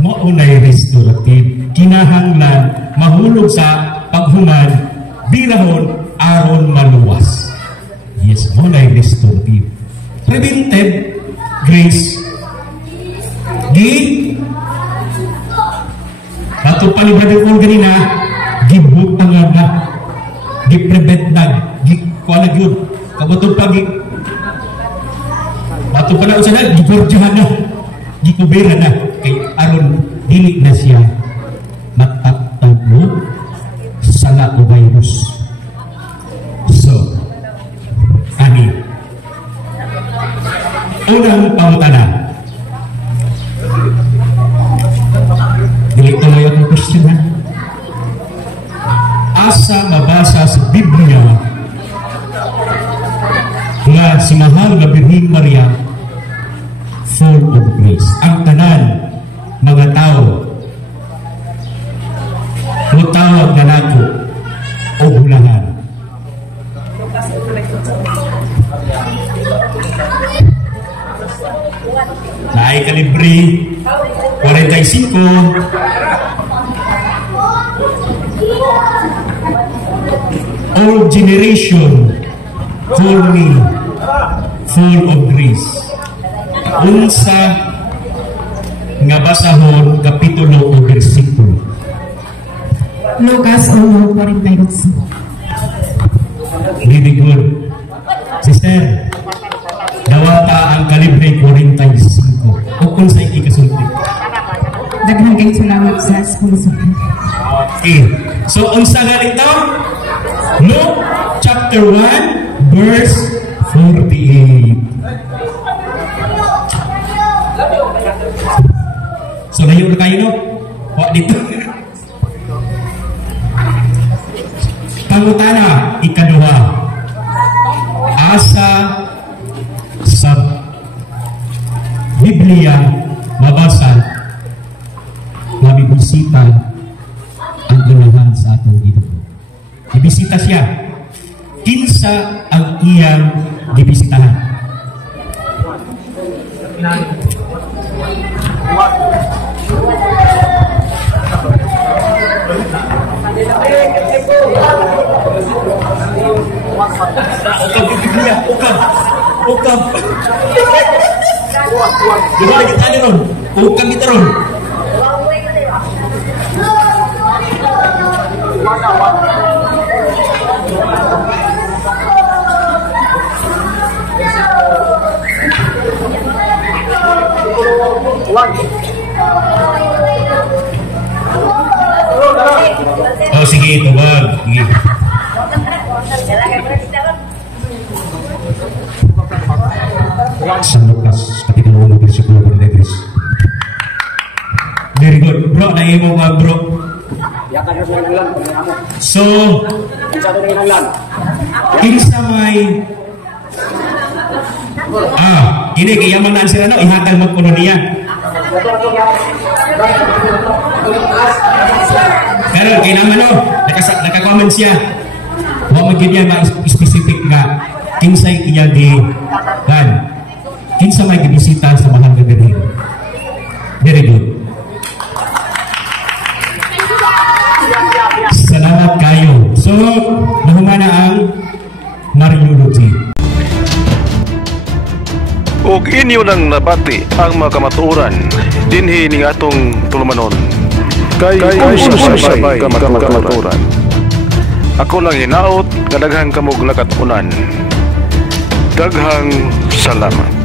Maunay restorative. Kinahanglan mahulog sa paghuman birahon aron maluwas. Yes, maunay restorative. Preventive grace ato pa ni Brother Paul ganina gibut nga na gi-prevent na gi-kualag yun kabatong pag ato pa na usa na gigordyahan na gikubera na kay aron dili na siya matatagno sa lato virus. So ani unang pangutana dito mo yung question ha? Asa mabasa sa Biblia nga si mahal na Birheng Maria full of grace. Ang tanan mga tao mutawag na nato o hulahan. Naay kalibre 45 all generation call me full of grace. Unsa nga basahon kapitulo o bersikulo? Lucas 1:48. Really good. Sister, dawata ang kalibre 45. O kung sa ikikasulti. Daghang kayong salamat sa sponsor. Okay. So, unsa ganito? Luke chapter 1 verse 48. So, layo na kayo, no? Wak dito. Pangutana, ikaduha. Asa sa Biblia mabasa na bibisita ang ulahan sa atong Ginoo. Ibisita siya. Kinsa ang iyang gibisitahan? Ukab Biblia, ukab. Diba lagi tali ron? Ukab kita ron. Oh sige, tawag. Sige. Sa Lucas, kapitulo 1, versikulo 43. Very good. Bro, naimo ka bro. So, kinsa may ini kayaman na sila no, ihatag magpuno niya. Pero kailangan no, naka-comment siya. Huwag magiging ma-specific nga kinsay iya di kan. Kinsa may gibisita sa mahal nga Birhen. Very good. Salamat kayo. So, mahumana ang Mariology. Ug inyo nang nabati ang mga kamatuoran dinhi ning atong tulumanon. Kay sabay kamatuoran. Ako lang hinaot nga daghang kamog lakatunan. Daghang salamat.